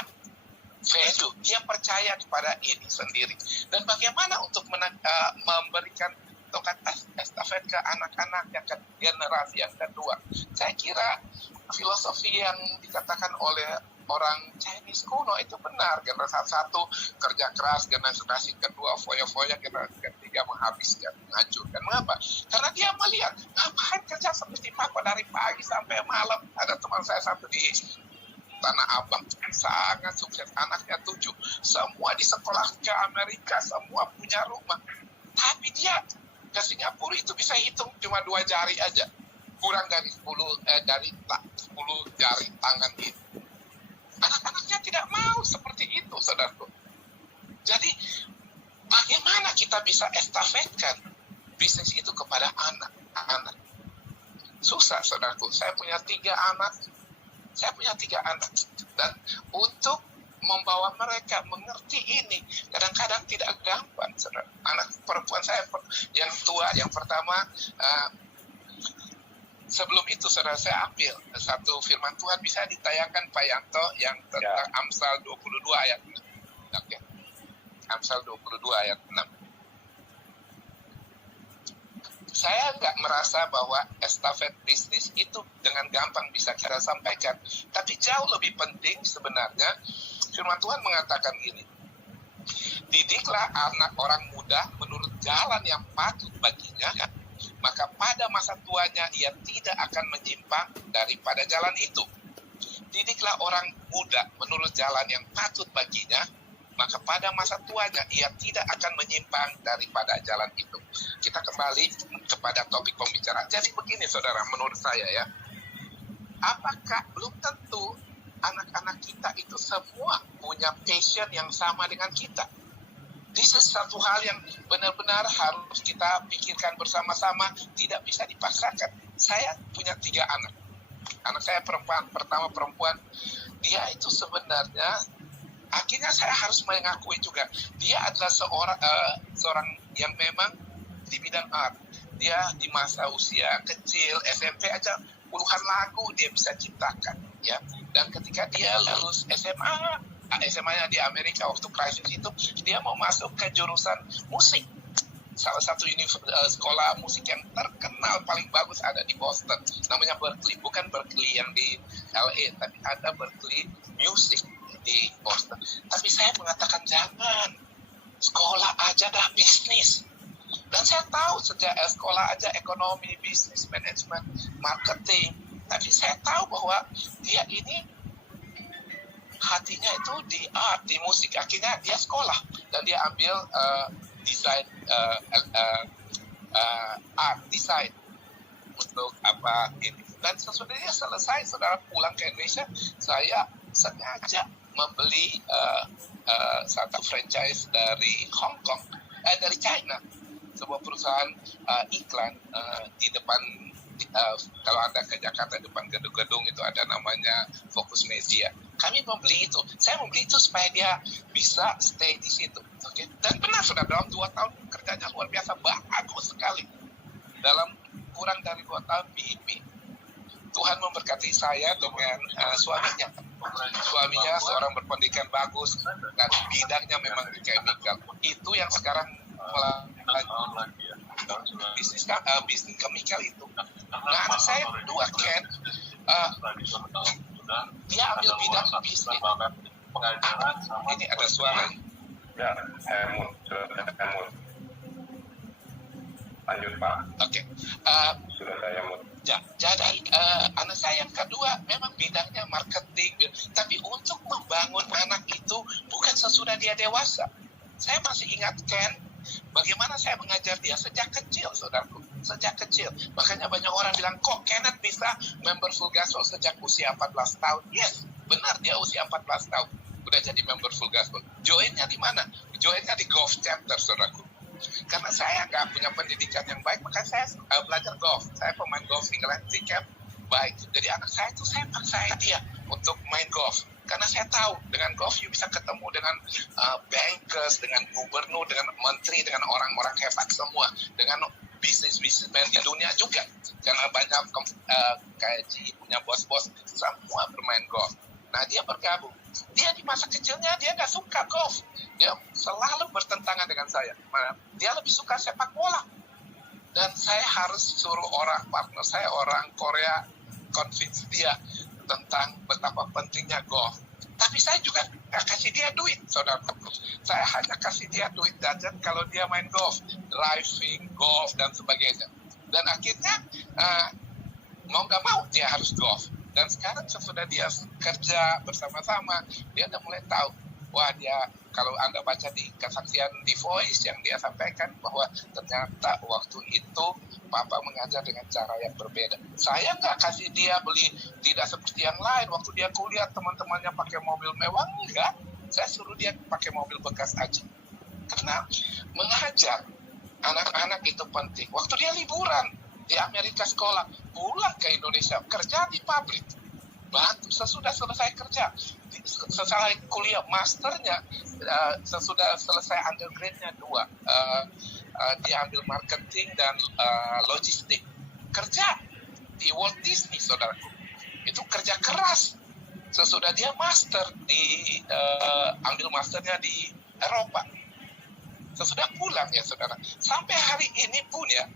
value. Dia percaya kepada ini sendiri. Dan bagaimana untuk memberikan tongkat estafet ke anak-anak yang generasi yang kedua. Saya kira filosofi yang dikatakan oleh orang Chinese kuno itu benar. Generasi satu kerja keras, generasi kedua foya-foya, generasi ketiga menghabiskan, menghancurkan. Mengapa? Karena dia melihat, ngapain kerja seperti papa dari pagi sampai malam. Ada teman saya satu di Tanah Abang, sangat sukses, anaknya 7, semua di sekolah ke Amerika, semua punya rumah. Tapi dia ke Singapura itu bisa hitung cuma 2 jari aja, kurang dari 10 jari tangan itu. Anak-anaknya tidak mau seperti itu, saudaraku. Jadi bagaimana kita bisa estafetkan bisnis itu kepada anak-anak? Susah, saudaraku. Saya punya 3 anak. Dan untuk membawa mereka mengerti ini kadang-kadang tidak gampang, saudara. Anak perempuan saya yang tua, yang pertama, sebelum itu saudara, saya ambil satu firman Tuhan, bisa ditayangkan Pak Yanto, yang tentang Amsal 22 ayat 6. Oke. Amsal 22 ayat 6. Saya nggak merasa bahwa estafet bisnis itu dengan gampang bisa kita sampaikan. Tapi jauh lebih penting sebenarnya, firman Tuhan mengatakan gini, didiklah anak orang muda menurut jalan yang patut baginya, maka pada masa tuanya ia tidak akan menyimpang daripada jalan itu. Didiklah orang muda menurut jalan yang patut baginya, maka pada masa tuanya ia tidak akan menyimpang daripada jalan itu. Kita kembali kepada topik pembicaraan. Jadi begini saudara, menurut saya ya, apakah belum tentu anak-anak kita itu semua punya passion yang sama dengan kita. This is satu hal yang benar-benar harus kita pikirkan bersama-sama, tidak bisa dipaksakan. Saya punya 3 anak. Anak saya pertama perempuan, dia itu sebenarnya, akhirnya saya harus mengakui juga, dia adalah seorang yang memang di bidang art. Dia di masa usia kecil, SMP aja puluhan lagu dia bisa ciptakan, ya. Dan ketika dia lulus SMA-nya di Amerika waktu krisis itu, dia mau masuk ke jurusan musik. Salah satu sekolah musik yang terkenal paling bagus ada di Boston, namanya Berklee. Bukan Berklee yang di LA, tapi ada Berklee Music di Boston. Tapi saya mengatakan jangan, sekolah aja dah bisnis. Dan saya tahu sejak sekolah aja ekonomi, bisnis, manajemen, marketing. Tapi saya tahu bahwa dia ini hatinya itu di art, di musik. Akhirnya dia sekolah dan dia ambil desain art design untuk apa ini. Dan sesudah dia selesai, saudara pulang ke Indonesia, saya sengaja membeli satu franchise dari Hong Kong, dari China, sebuah perusahaan iklan di depan. Kalau Anda ke Jakarta, depan gedung-gedung itu ada namanya Focus Media. Kami membeli itu. Saya membeli itu supaya dia bisa stay di situ. Okay? Dan benar, sudah dalam 2 tahun kerjanya luar biasa, bagus sekali. Dalam kurang dari 2 tahun BIP. Tuhan memberkati saya dengan suaminya. Suaminya seorang berpendidikan bagus dan bidangnya memang di chemical. Itu yang sekarang bisnis chemical itu. Nah, anak saya 2 Ken, dia ambil bidang bisnis. Ini ada suara. Ya, emut. Lanjut Pak. Oke. Sudah saya mut. Jadi anak saya yang kedua memang bidangnya marketing, tapi untuk membangun anak itu bukan sesudah dia dewasa. Saya masih ingat Ken, bagaimana saya mengajar dia sejak kecil, saudaraku. Sejak kecil. Makanya banyak orang bilang, kok Kenneth bisa member Full Gospel sejak usia 14 tahun? Yes, benar, dia usia 14 tahun. Udah jadi member Full Gospel. Joinnya di mana? Joinnya di golf chapter, saudaraku. Karena saya nggak punya pendidikan yang baik, maka saya belajar golf. Saya pemain golf England handicap baik. Jadi anak saya itu saya paksa dia untuk main golf. Karena saya tahu dengan golf you bisa ketemu dengan bankers, dengan gubernur, dengan menteri, dengan orang-orang hebat semua, dengan bisnismen di dunia juga. Karena banyak KJ punya bos-bos, semua bermain golf. Nah, dia bergabung. Dia di masa kecilnya dia nggak suka golf. Dia selalu bertentangan dengan saya. Dia lebih suka sepak bola. Dan saya harus suruh partner saya, orang Korea, convince dia tentang betapa pentingnya golf. Tapi saya juga nggak kasih dia duit, saudara. Saya hanya kasih dia duit jajan kalau dia main golf, driving, golf, dan sebagainya. Dan akhirnya mau nggak mau dia harus golf. Dan sekarang sesudah dia kerja bersama-sama, dia udah mulai tahu, wah dia, kalau Anda baca di kesaksian di Voice yang dia sampaikan, bahwa ternyata waktu itu Papa mengajar dengan cara yang berbeda. Saya nggak kasih dia beli tidak seperti yang lain. Waktu dia kuliah teman-temannya pakai mobil mewah, enggak. Saya suruh dia pakai mobil bekas aja. Karena mengajar anak-anak itu penting. Waktu dia liburan di Amerika sekolah, pulang ke Indonesia, kerja di pabrik. Bantu sesudah selesai kerja, setelah kuliah masternya, sesudah selesai undergrad-nya 2, dia ambil marketing dan logistik. Kerja di Walt Disney, saudaraku. Itu kerja keras. Sesudah dia master ambil masternya di Eropa. Sesudah pulang ya saudara. Sampai hari ini pun ya,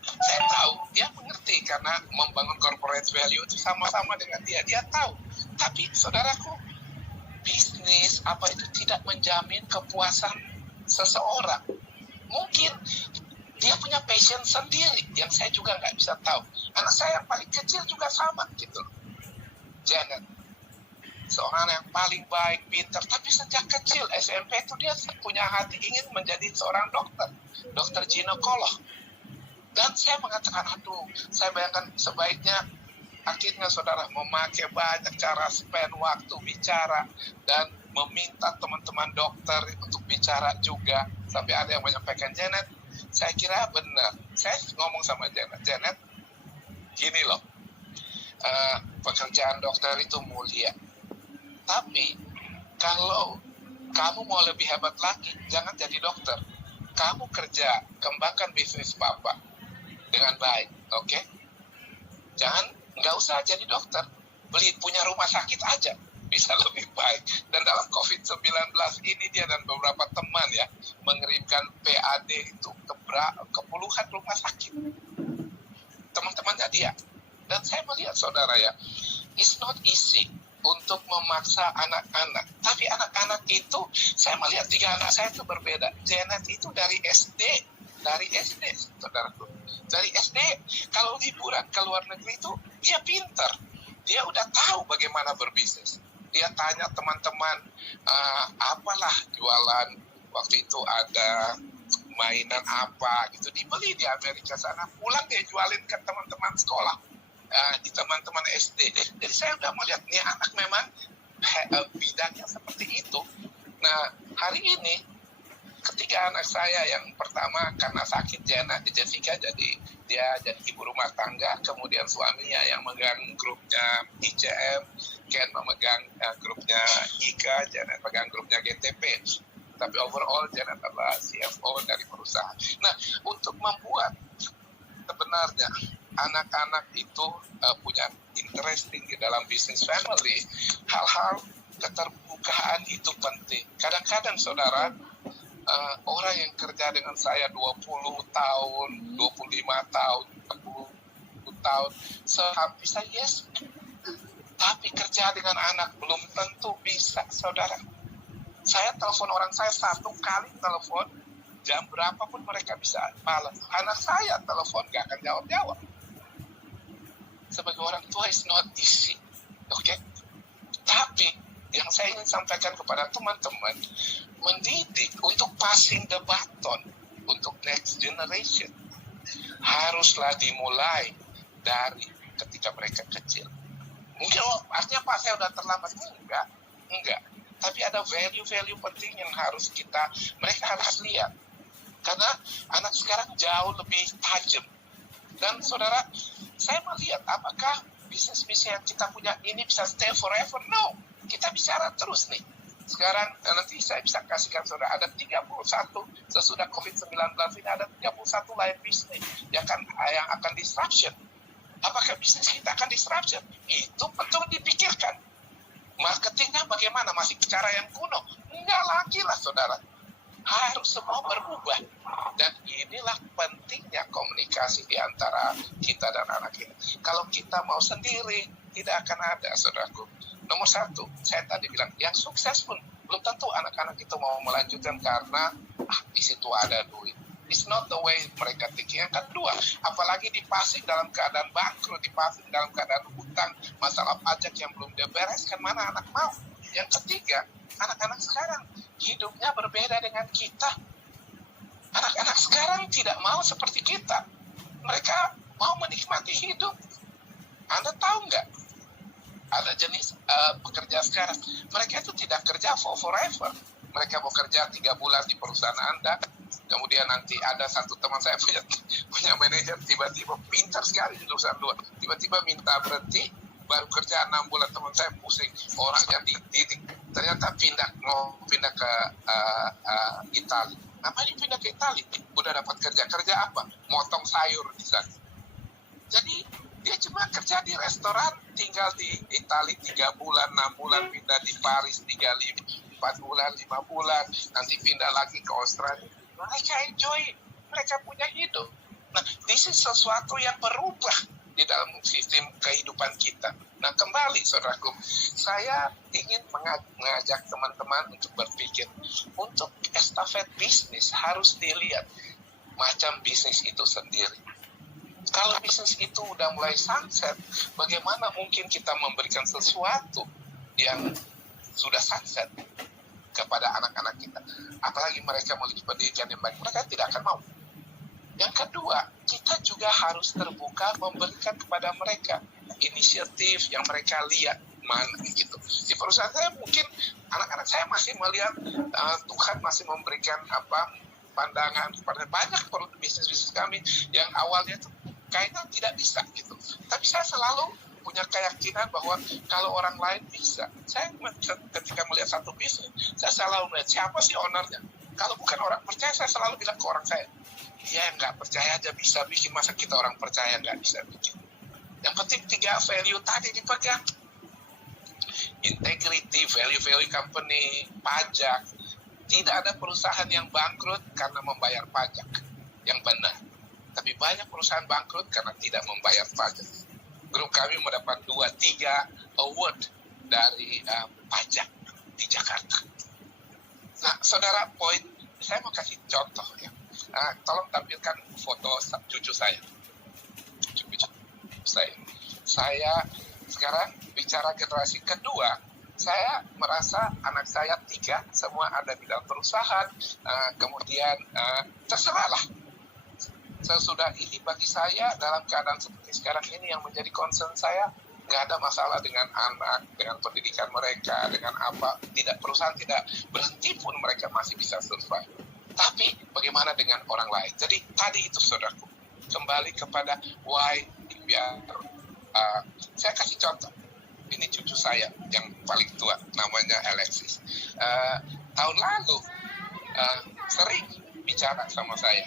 saya tahu dia mengerti karena membangun corporate value itu sama-sama dengan dia. Dia tahu. Tapi saudaraku, bisnis apa itu tidak menjamin kepuasan seseorang. Mungkin dia punya passion sendiri yang saya juga nggak bisa tahu. Anak saya yang paling kecil juga sama gitu. Janet, seorang yang paling baik, pintar, tapi sejak kecil SMP itu dia punya hati ingin menjadi seorang dokter ginekolog. Dan saya mengatakan, aduh, saya bayangkan sebaiknya akhirnya saudara memakai banyak cara spend waktu bicara dan meminta teman-teman dokter untuk bicara juga. Sampai ada yang menyampaikan, Janet, saya kira benar. Saya ngomong sama Janet, gini loh, pekerjaan dokter itu mulia. Tapi kalau kamu mau lebih hebat lagi, jangan jadi dokter. Kamu kerja, kembangkan bisnis Papa dengan baik, oke? Nggak usah jadi dokter, punya rumah sakit aja, bisa lebih baik. Dan dalam COVID-19 ini dia dan beberapa teman ya, mengirimkan PAD itu ke puluhan rumah sakit. Teman-temannya dia. Dan saya melihat saudara ya, it's not easy untuk memaksa anak-anak. Tapi anak-anak itu, saya melihat 3 anak saya itu berbeda. Janet itu dari SD dari SD, saudaraku. Dari SD, kalau liburan ke luar negeri itu, dia pinter. Dia udah tahu bagaimana berbisnis. Dia tanya teman-teman, apalah jualan. Waktu itu ada mainan apa gitu, dibeli di Amerika sana. Pulang dia jualin ke teman-teman sekolah, di teman-teman SD. Jadi saya udah melihat, nih anak memang bidangnya seperti itu. Nah, hari ini, ketiga anak saya yang pertama karena sakit Jessica dia jadi ibu rumah tangga, kemudian suaminya yang megang grupnya ICM, Ken memegang grupnya IKA, Janet megang grupnya GTP. Tapi overall Janet adalah CFO dari perusahaan. Nah, untuk membuat sebenarnya anak-anak itu punya interesting di dalam bisnis family, hal-hal keterbukaan itu penting. Kadang-kadang saudara, orang yang kerja dengan saya 20 tahun, 25 tahun, 40 tahun, bisa yes. Tapi kerja dengan anak belum tentu bisa, saudara. Saya telepon orang saya 1 kali telepon, jam berapapun mereka bisa balas. Anak saya telepon gak akan jawab-jawab. Sebagai orang tua is not easy, oke? Tapi yang saya ingin sampaikan kepada teman-teman, mendidik untuk passing the baton untuk next generation haruslah dimulai dari ketika mereka kecil. Mungkin artinya Pak saya udah terlambat. Enggak. Tapi ada value-value penting yang mereka harus lihat. Karena anak sekarang jauh lebih tajam. Dan saudara, saya melihat apakah bisnis-bisnis yang kita punya ini bisa stay forever? No. Kita bicara terus nih. Sekarang nanti saya bisa kasihkan saudara, ada 31 sesudah COVID-19 ini, ada 31 lain bisnis yang akan disruption. Apakah bisnis kita akan disruption? Itu betul dipikirkan. Marketingnya bagaimana? Masih cara yang kuno? Enggak lagi lah saudara. Harus semua berubah. Dan inilah pentingnya komunikasi di antara kita dan anak ini. Kalau kita mau sendiri, tidak akan ada, saudaraku. Nomor 1, saya tadi bilang, yang sukses pun belum tentu anak-anak itu mau melanjutkan karena di situ ada duit. It's not the way mereka pikir. Yang kedua, apalagi dipasing dalam keadaan bangkrut, dipasing dalam keadaan hutang, masalah pajak yang belum dibereskan, mana anak mau. Yang ketiga, anak-anak sekarang hidupnya berbeda dengan kita. Anak-anak sekarang tidak mau seperti kita. Mereka mau menikmati hidup. Anda tahu nggak? Ada jenis pekerja sekarang. Mereka itu tidak kerja for forever. Mereka mau kerja 3 bulan di perusahaan Anda. Kemudian nanti ada satu teman saya punya manajer tiba-tiba pintar sekali di perusahaan 2. Tiba-tiba minta berhenti, baru kerja 6 bulan. Teman saya pusing, orangnya dididik. Ternyata mau pindah ke Italia. Ngapain pindah ke Italia? Udah dapat kerja apa? Motong sayur di sana. Jadi dia cuma kerja di restoran, tinggal di Italia 3 bulan, 6 bulan, pindah di Paris 4 bulan, 5 bulan, nanti pindah lagi ke Australia. Mereka enjoy, mereka punya hidup. Nah, this is sesuatu yang berubah di dalam sistem kehidupan kita. Nah, kembali saudaraku, saya ingin mengajak teman-teman untuk berpikir, untuk estafet bisnis harus dilihat macam bisnis itu sendiri. Kalau bisnis itu udah mulai sunset, bagaimana mungkin kita memberikan sesuatu yang sudah sunset kepada anak-anak kita? Apalagi mereka memiliki pendidikan yang baik, mereka tidak akan mau. Yang kedua, kita juga harus terbuka memberikan kepada mereka inisiatif yang mereka lihat mana gitu. Di perusahaan saya mungkin anak-anak saya masih melihat Tuhan masih memberikan pandangan kepada banyak bisnis-bisnis kami yang awalnya itu kayaknya tidak bisa gitu. Tapi saya selalu punya keyakinan bahwa kalau orang lain bisa. Saya ketika melihat satu bisnis, saya selalu melihat siapa sih ownernya. Kalau bukan orang percaya, saya selalu bilang ke orang saya, dia yang nggak percaya aja bisa bikin, masa kita orang percaya nggak bisa bikin. Yang penting 3 value tadi dipegang. Integrity, value company, pajak. Tidak ada perusahaan yang bangkrut karena membayar pajak yang benar. Tapi banyak perusahaan bangkrut karena tidak membayar pajak. Grup kami mendapat 2-3 award dari pajak di Jakarta. Nah, saudara, saya mau kasih contoh ya. Tolong tampilkan foto cucu saya. Saya sekarang bicara generasi kedua. Saya merasa anak saya 3 semua ada di dalam perusahaan. Kemudian terserahlah. Sesudah ini bagi saya dalam keadaan seperti sekarang ini yang menjadi concern saya, nggak ada masalah dengan anak, dengan pendidikan mereka, dengan apa. Perusahaan tidak berhenti pun mereka masih bisa survive. Tapi bagaimana dengan orang lain? Jadi tadi itu saudaraku, kembali kepada why biar saya kasih contoh. Ini cucu saya yang paling tua, namanya Alexis. Tahun lalu sering bicara sama saya,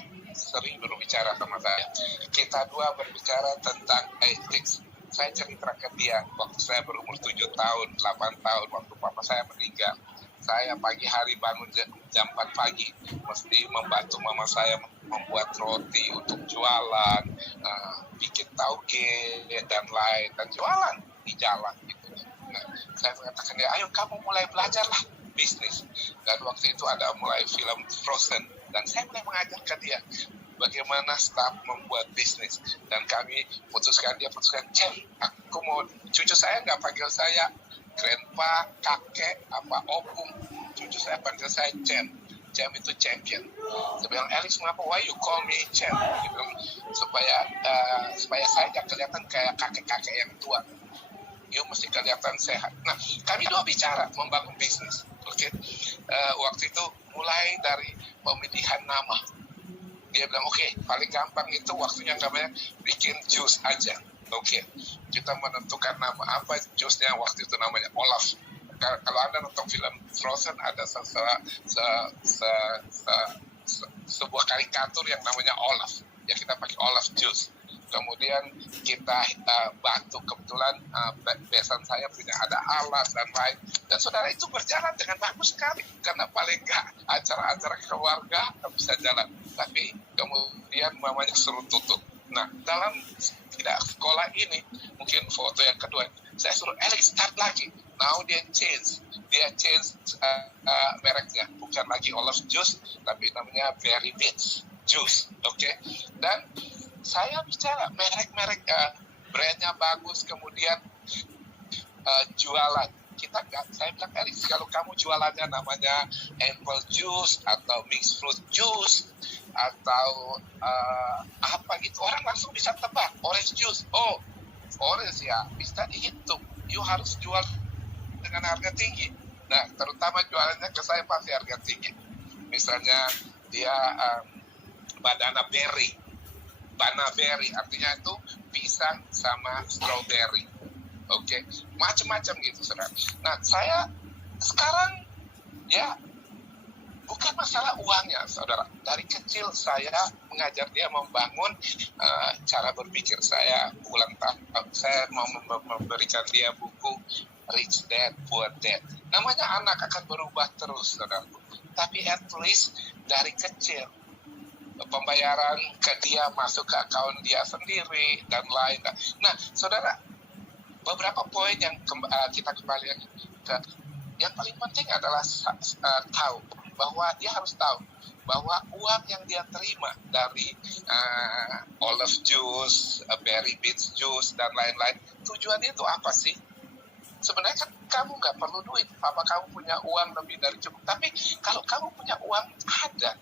Kita dua berbicara tentang ethics. Saya cerita ke dia waktu saya berumur 7 tahun, 8 tahun, waktu papa saya meninggal. Saya pagi hari bangun jam 4 pagi, mesti membantu mama saya membuat roti untuk jualan, bikin tauge dan lain, dan jualan di jalan gitu. Nah, saya mengatakan dia, ayo kamu mulai belajarlah bisnis. Dan waktu itu ada mulai film Frozen, dan saya mulai mengajarkan dia bagaimana start membuat bisnis. Dan kami putuskan, Cem, aku mau, cucu saya nggak panggil saya grandpa, kakek, opung. Cucu saya panggil saya Cem. Cem itu champion. Saya bilang, Alex, mengapa why you call me Cem? Dia bilang, supaya saya nggak kelihatan kayak kakek-kakek yang tua. You mesti kelihatan sehat. Nah, kami dua bicara membangun bisnis. Oke. Waktu itu mulai dari pemilihan nama. Dia bilang, oke, paling gampang itu waktunya namanya bikin jus aja. Oke. Kita menentukan nama apa jusnya, waktu itu namanya Olaf. Kalau Anda nonton film Frozen, ada sebuah karikatur yang namanya Olaf. Ya, kita pakai Olaf Juice. Kemudian kita bantu, kebetulan besan saya punya ada alas dan lain. Dan saudara, itu berjalan dengan bagus sekali. Karena paling nggak acara-acara keluarga bisa jalan. Tapi kemudian mamanya suruh tutup. Nah, dalam sekolah ini, mungkin foto yang kedua, saya suruh Alex start lagi. Now dia change mereknya. Bukan lagi Olaf Juice, tapi namanya Berry Beats Juice. Oke. Dan saya bicara merek-merek brandnya bagus, kemudian jualan. Saya bilang, Alex, kalau kamu jualannya namanya apple juice atau mixed fruit juice atau apa gitu, orang langsung bisa tebak. Orange juice, oh orange ya, bisa dihitung. You harus jual dengan harga tinggi. Nah, terutama jualannya ke saya pasti harga tinggi. Misalnya dia banana berry artinya itu pisang sama strawberry. Oke. Macam-macam gitu, saudara. Nah, saya sekarang ya bukan masalah uangnya, saudara. Dari kecil saya mengajar dia membangun cara berpikir saya. Ulang tahun saya mau memberikan dia buku Rich Dad, Poor Dad. Namanya anak akan berubah terus, saudara. Tapi at least dari kecil pembayaran ke dia masuk ke akun dia sendiri dan lain. Nah, saudara, beberapa poin yang kita kembali ke yang paling penting adalah tahu bahwa dia harus tahu bahwa uang yang dia terima dari olive juice, berry beets juice dan lain-lain, tujuannya itu apa sih? Sebenarnya kan kamu nggak perlu duit, apa kamu punya uang lebih dari cukup. Tapi kalau kamu punya uang ada,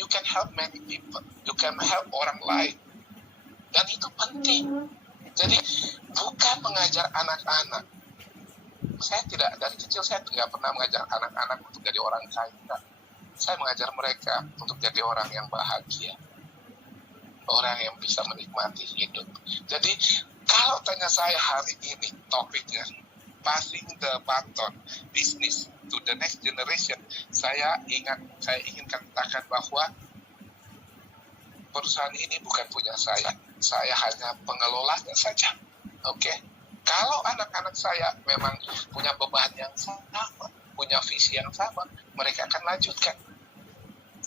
you can help many people. You can help orang lain. Dan itu penting. Jadi bukan mengajar anak-anak. Dari kecil saya nggak pernah mengajar anak-anak untuk jadi orang kaya. Saya mengajar mereka untuk jadi orang yang bahagia. Orang yang bisa menikmati hidup. Jadi kalau tanya saya hari ini topiknya, passing the baton, business to the next generation, saya ingin katakan bahwa perusahaan ini bukan punya saya hanya pengelolanya saja. Oke. Kalau anak-anak saya memang punya beban yang sama, punya visi yang sama, mereka akan lanjutkan.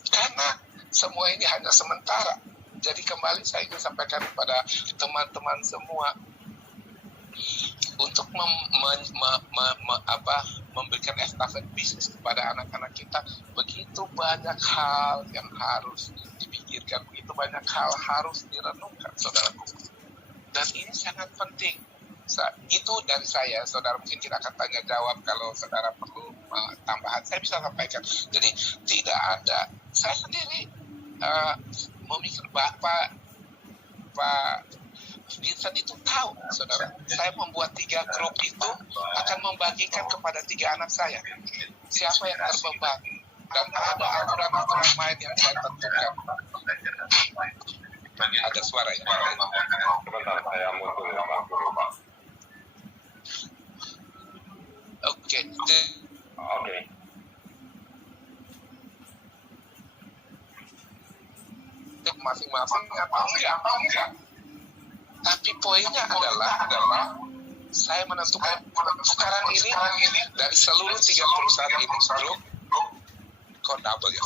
Karena semua ini hanya sementara. Jadi kembali saya ingin sampaikan kepada teman-teman semua, untuk memberikan estafet bisnis kepada anak-anak kita, begitu banyak hal yang harus dipikirkan. perhatikan, begitu banyak hal harus direnungkan, saudaraku. Dan ini sangat penting. Itu dari saya, saudara mungkin kita akan tanya jawab kalau saudara perlu tambahan. Saya bisa sampaikan. Jadi tidak ada, saya sendiri memikir Pak Vincent itu tahu, saudara. Saya membuat 3 grup itu akan membagikan kepada 3 anak saya. Siapa yang terbebani. Dan ada aturan-aturan main yang saya tentukan. Ada suara ya? Sebentar, saya mutu ya, Pak. Oke. Oke. Masing-masing apa enggak. Tapi poinnya adalah saya menentukan sekarang ini dari seluruh 3 perusahaan ini grup kok double ya.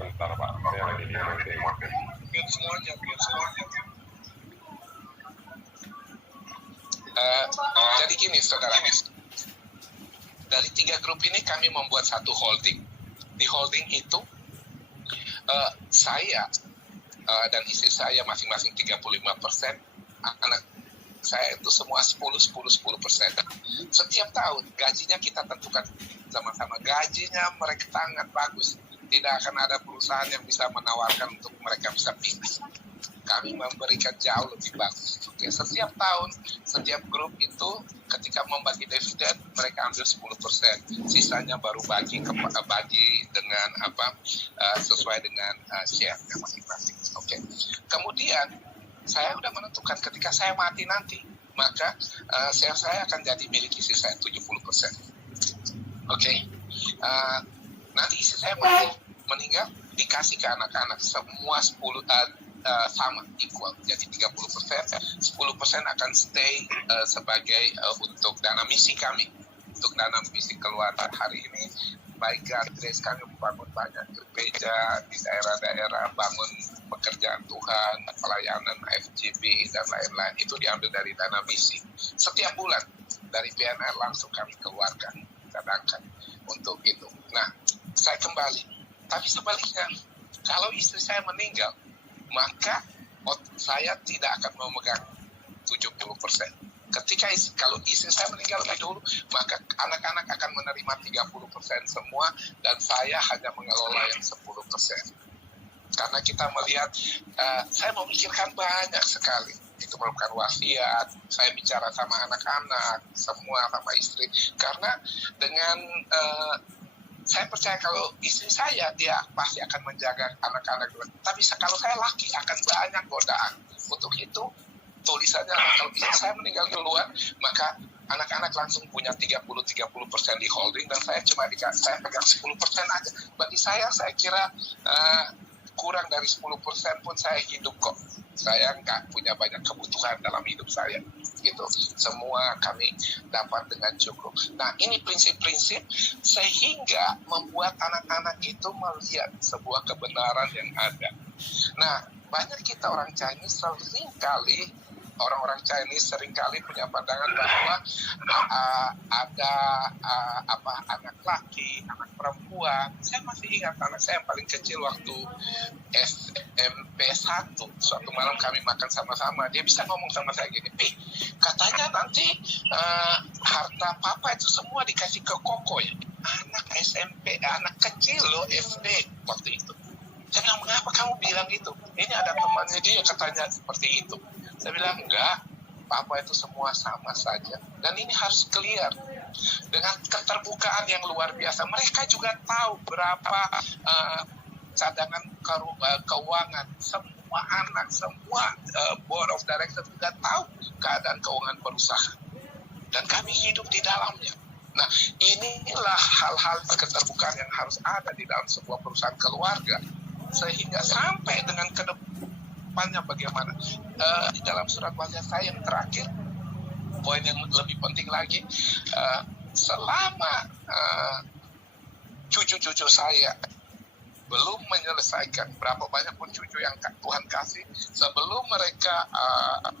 Bentar, Pak. Saya lagi di meeting. Biar semuanya. Jadi gini, saudara. Dari 3 grup ini kami membuat satu holding. Di holding itu saya dan istri saya masing-masing 35%, anak saya itu semua 10%. Setiap tahun gajinya kita tentukan sama-sama. Gajinya mereka sangat bagus. Tidak akan ada perusahaan yang bisa menawarkan untuk mereka bisa pilih. Kami memberikan jauh lebih bagus. Oke, setiap tahun, setiap grup itu ketika membagi dividen mereka ambil 10%. Sisanya baru bagi dengan sesuai dengan share masing-masing. Oke. Kemudian saya sudah menentukan ketika saya mati nanti, maka share saya akan jadi milik istri saya 70%. Oke. Nanti istri saya meninggal dikasih ke anak-anak semua 10 sama equal, jadi 30%, 10% akan stay sebagai untuk dana misi kami, untuk dana misi keluarga. Hari ini by God grace kami membangun banyak gereja di daerah-daerah, bangun pekerjaan Tuhan, pelayanan FGB dan lain-lain, itu diambil dari dana misi. Setiap bulan dari PNR langsung kami keluarkan, cadangkan untuk itu. Nah, saya kembali, tapi sebaliknya, kalau istri saya meninggal, maka saya tidak akan memegang 70%. Kalau istri saya meninggal lebih dulu, maka anak-anak akan menerima 30% semua, dan saya hanya mengelola yang 10%. Karena kita melihat, saya memikirkan banyak sekali. Itu merupakan wasiat, saya bicara sama anak-anak, semua sama istri. Karena dengan saya percaya kalau istri saya, dia pasti akan menjaga anak-anak. Tapi kalau saya laki, akan banyak godaan. Untuk itu, tulisannya kalau istri saya meninggal duluan, maka anak-anak langsung punya 30% di holding, dan saya cuma saya pegang 10% aja. Bagi saya kira kurang dari 10% pun saya hidup kok. Saya nggak punya banyak kebutuhan dalam hidup saya. Gitu. Semua kami dapat dengan cukup. Nah, ini prinsip-prinsip sehingga membuat anak-anak itu melihat sebuah kebenaran yang ada. Nah, banyak kita orang Chinese seringkali punya pandangan bahwa ada anak laki, anak perempuan. Saya masih ingat anak saya yang paling kecil waktu SMP 1. Suatu malam kami makan sama-sama. Dia bisa ngomong sama saya gini, "Pi, katanya nanti harta papa itu semua dikasih ke Koko ya." Anak SMP, anak kecil loh, SD waktu itu. Saya bilang, "Mengapa kamu bilang itu? Ini ada temannya dia katanya seperti itu." Saya bilang, "Enggak, papa itu semua sama saja." Dan ini harus clear. Dengan keterbukaan yang luar biasa. Mereka juga tahu berapa cadangan keuangan. Semua anak, semua board of directors juga tahu keadaan keuangan perusahaan. Dan kami hidup di dalamnya. Nah, inilah hal-hal keterbukaan yang harus ada di dalam sebuah perusahaan keluarga. Sehingga sampai dengan kedepannya bagaimana. Di dalam surat wasiat saya yang terakhir, poin yang lebih penting lagi, selama cucu-cucu saya belum menyelesaikan, berapa banyak pun cucu yang Tuhan kasih, sebelum mereka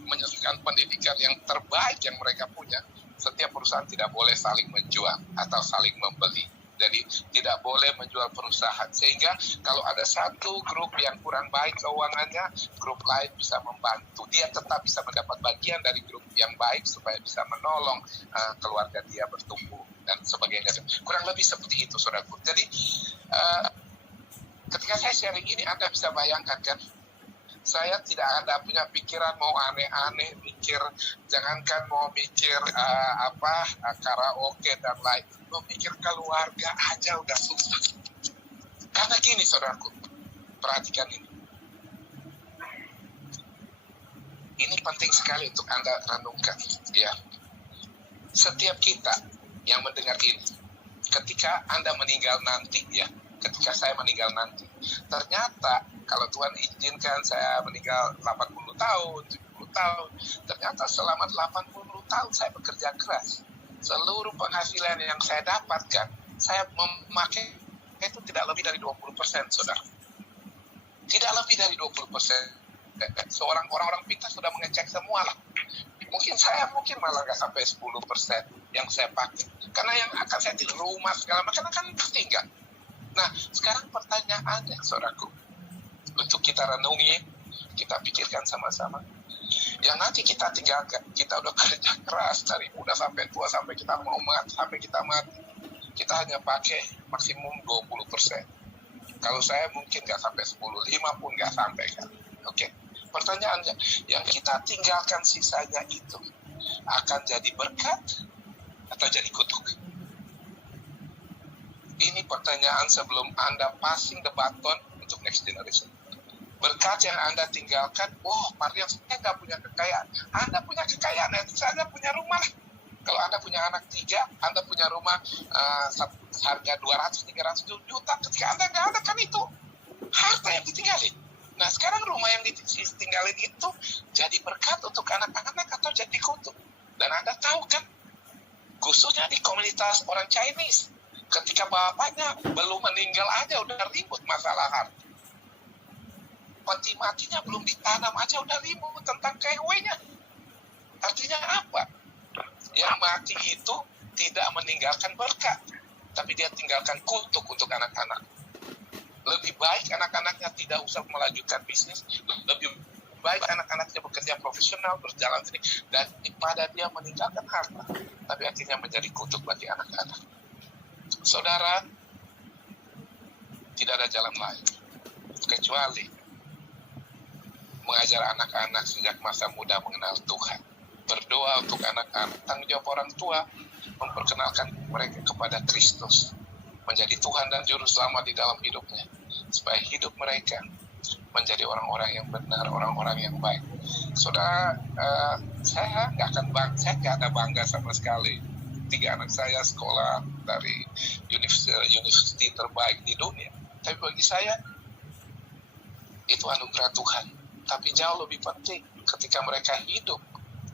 menyelesaikan pendidikan yang terbaik yang mereka punya, setiap perusahaan tidak boleh saling menjual atau saling membeli. Jadi tidak boleh menjual perusahaan. Sehingga kalau ada satu grup yang kurang baik keuangannya, grup lain bisa membantu. Dia tetap bisa mendapat bagian dari grup yang baik supaya bisa menolong keluarga dia bertumbuh dan sebagainya. Kurang lebih seperti itu, saudaraku. Jadi ketika saya sharing ini, Anda bisa bayangkan kan, saya tidak ada punya pikiran mau aneh-aneh, jangankan mau mikir karaoke dan lain, mau mikir keluarga aja udah susah. Karena gini, saudaraku, perhatikan ini. Ini penting sekali untuk Anda renungkan, ya. Setiap kita yang mendengar ini, ketika Anda meninggal nanti, ya, ketika saya meninggal nanti, ternyata kalau Tuhan izinkan saya meninggal 80 tahun, 70 tahun, ternyata selama 80 tahun saya bekerja keras. Seluruh penghasilan yang saya dapatkan, saya memakai itu tidak lebih dari 20%, saudara. Tidak lebih dari 20%. Seorang orang-orang pintar sudah mengecek semua lah. Mungkin malah nggak sampai 10% yang saya pakai. Karena yang akan saya di rumah segala macam akan tinggal. Nah, sekarang pertanyaannya, saudaraku, untuk kita renungi, kita pikirkan sama-sama. Yang nanti kita tinggalkan, kita udah kerja keras dari muda sampai tua, sampai kita mau mati, kita hanya pakai maksimum 20%. Kalau saya mungkin nggak sampai 10, 5 pun nggak sampai kan. Oke. Pertanyaannya, yang kita tinggalkan sisanya itu akan jadi berkat atau jadi kutuk? Ini pertanyaan sebelum Anda passing the baton untuk next generation. Berkat yang Anda tinggalkan, Mariam, saya nggak punya kekayaan. Anda punya kekayaan, saya punya rumah. Kalau Anda punya anak 3, Anda punya rumah harga 200-300 juta. Ketika Anda nggak ada, kan itu harta yang ditinggalin. Nah, sekarang rumah yang ditinggalin itu jadi berkat untuk anak-anak atau jadi kutuk. Dan Anda tahu kan, khususnya di komunitas orang Chinese, ketika bapaknya belum meninggal aja udah ribut masalah harta. Peti matinya belum ditanam aja udah ribut tentang KW-nya. Artinya apa? Yang mati itu tidak meninggalkan berkat, tapi dia tinggalkan kutuk untuk anak-anak. Lebih baik anak-anaknya tidak usah melanjutkan bisnis, lebih baik anak-anaknya bekerja profesional, berjalan sini, daripada dia meninggalkan harta, tapi akhirnya menjadi kutuk bagi anak-anak. Saudara, tidak ada jalan lain kecuali mengajar anak-anak sejak masa muda mengenal Tuhan. Berdoa untuk anak-anak, tanggung jawab orang tua, memperkenalkan mereka kepada Kristus, menjadi Tuhan dan Juru Selamat di dalam hidupnya, supaya hidup mereka menjadi orang-orang yang benar, orang-orang yang baik. Saudara, saya nggak ada bangga sama sekali. 3 anak saya sekolah dari university terbaik di dunia. Tapi bagi saya, itu anugerah Tuhan. Tapi jauh lebih penting ketika mereka hidup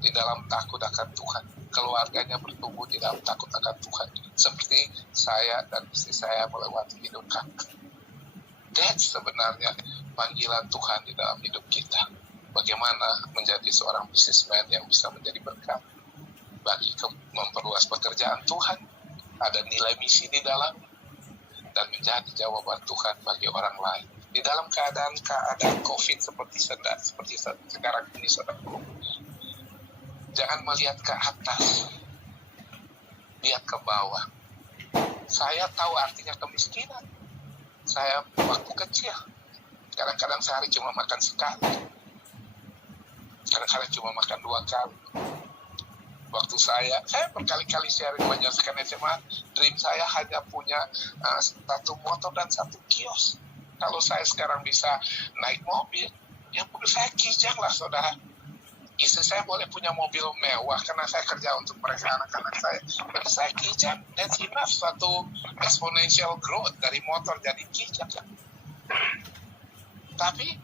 di dalam takut akan Tuhan, keluarganya bertumbuh di dalam takut akan Tuhan, seperti saya dan istri saya melewati hidup kami. That's sebenarnya panggilan Tuhan di dalam hidup kita. Bagaimana menjadi seorang businessman yang bisa menjadi berkat bagi memperluas pekerjaan Tuhan, ada nilai misi di dalam, dan menjadi jawaban Tuhan bagi orang lain. Di dalam keadaan COVID seperti sekarang ini, saudaraku, jangan melihat ke atas, lihat ke bawah. Saya tahu artinya kemiskinan. Saya waktu kecil, kadang-kadang sehari cuma makan sekali, kadang-kadang cuma makan 2 kali. Waktu saya berkali-kali sharing menyelesaikan SMA, dream saya hanya punya 1 motor dan 1 kios. Kalau saya sekarang bisa naik mobil, ya mobil saya kijang lah, saudara. Istri saya boleh punya mobil mewah karena saya kerja untuk mereka, anak-anak saya. Tapi saya kijang, that's enough. Suatu exponential growth dari motor jadi kijang. Tapi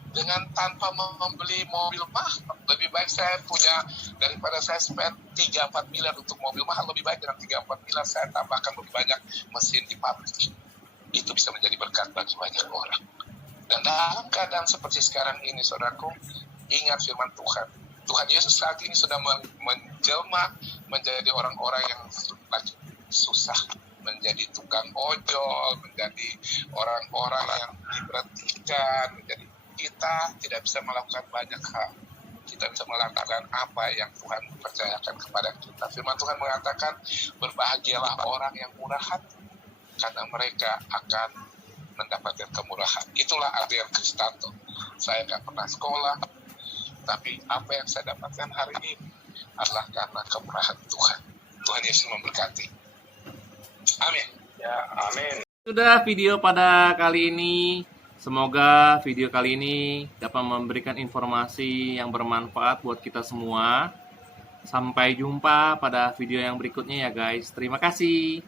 tanpa membeli mobil mahal, lebih baik saya punya, daripada saya spend 3-4 miliar untuk mobil mahal, lebih baik dengan 3-4 miliar saya tambahkan lebih banyak mesin di pabrik. Itu bisa menjadi berkat bagi banyak orang. Dan dalam keadaan seperti sekarang ini, saudaraku, ingat firman Tuhan. Tuhan Yesus saat ini sudah menjelma menjadi orang-orang yang lagi susah, menjadi tukang ojol, menjadi orang-orang yang diberhentikan, menjadi kita tidak bisa melakukan banyak hal. Kita bisa melakukan apa yang Tuhan percayakan kepada kita. Firman Tuhan mengatakan, berbahagialah orang yang murah hati, karena mereka akan mendapatkan kemurahan. Itulah Adrian Kristanto. Saya nggak pernah sekolah, tapi apa yang saya dapatkan hari ini adalah karena kemurahan Tuhan. Tuhan Yesus memberkati. Amin. Ya, amin. Sudah video pada kali ini. Semoga video kali ini dapat memberikan informasi yang bermanfaat buat kita semua. Sampai jumpa pada video yang berikutnya ya guys. Terima kasih.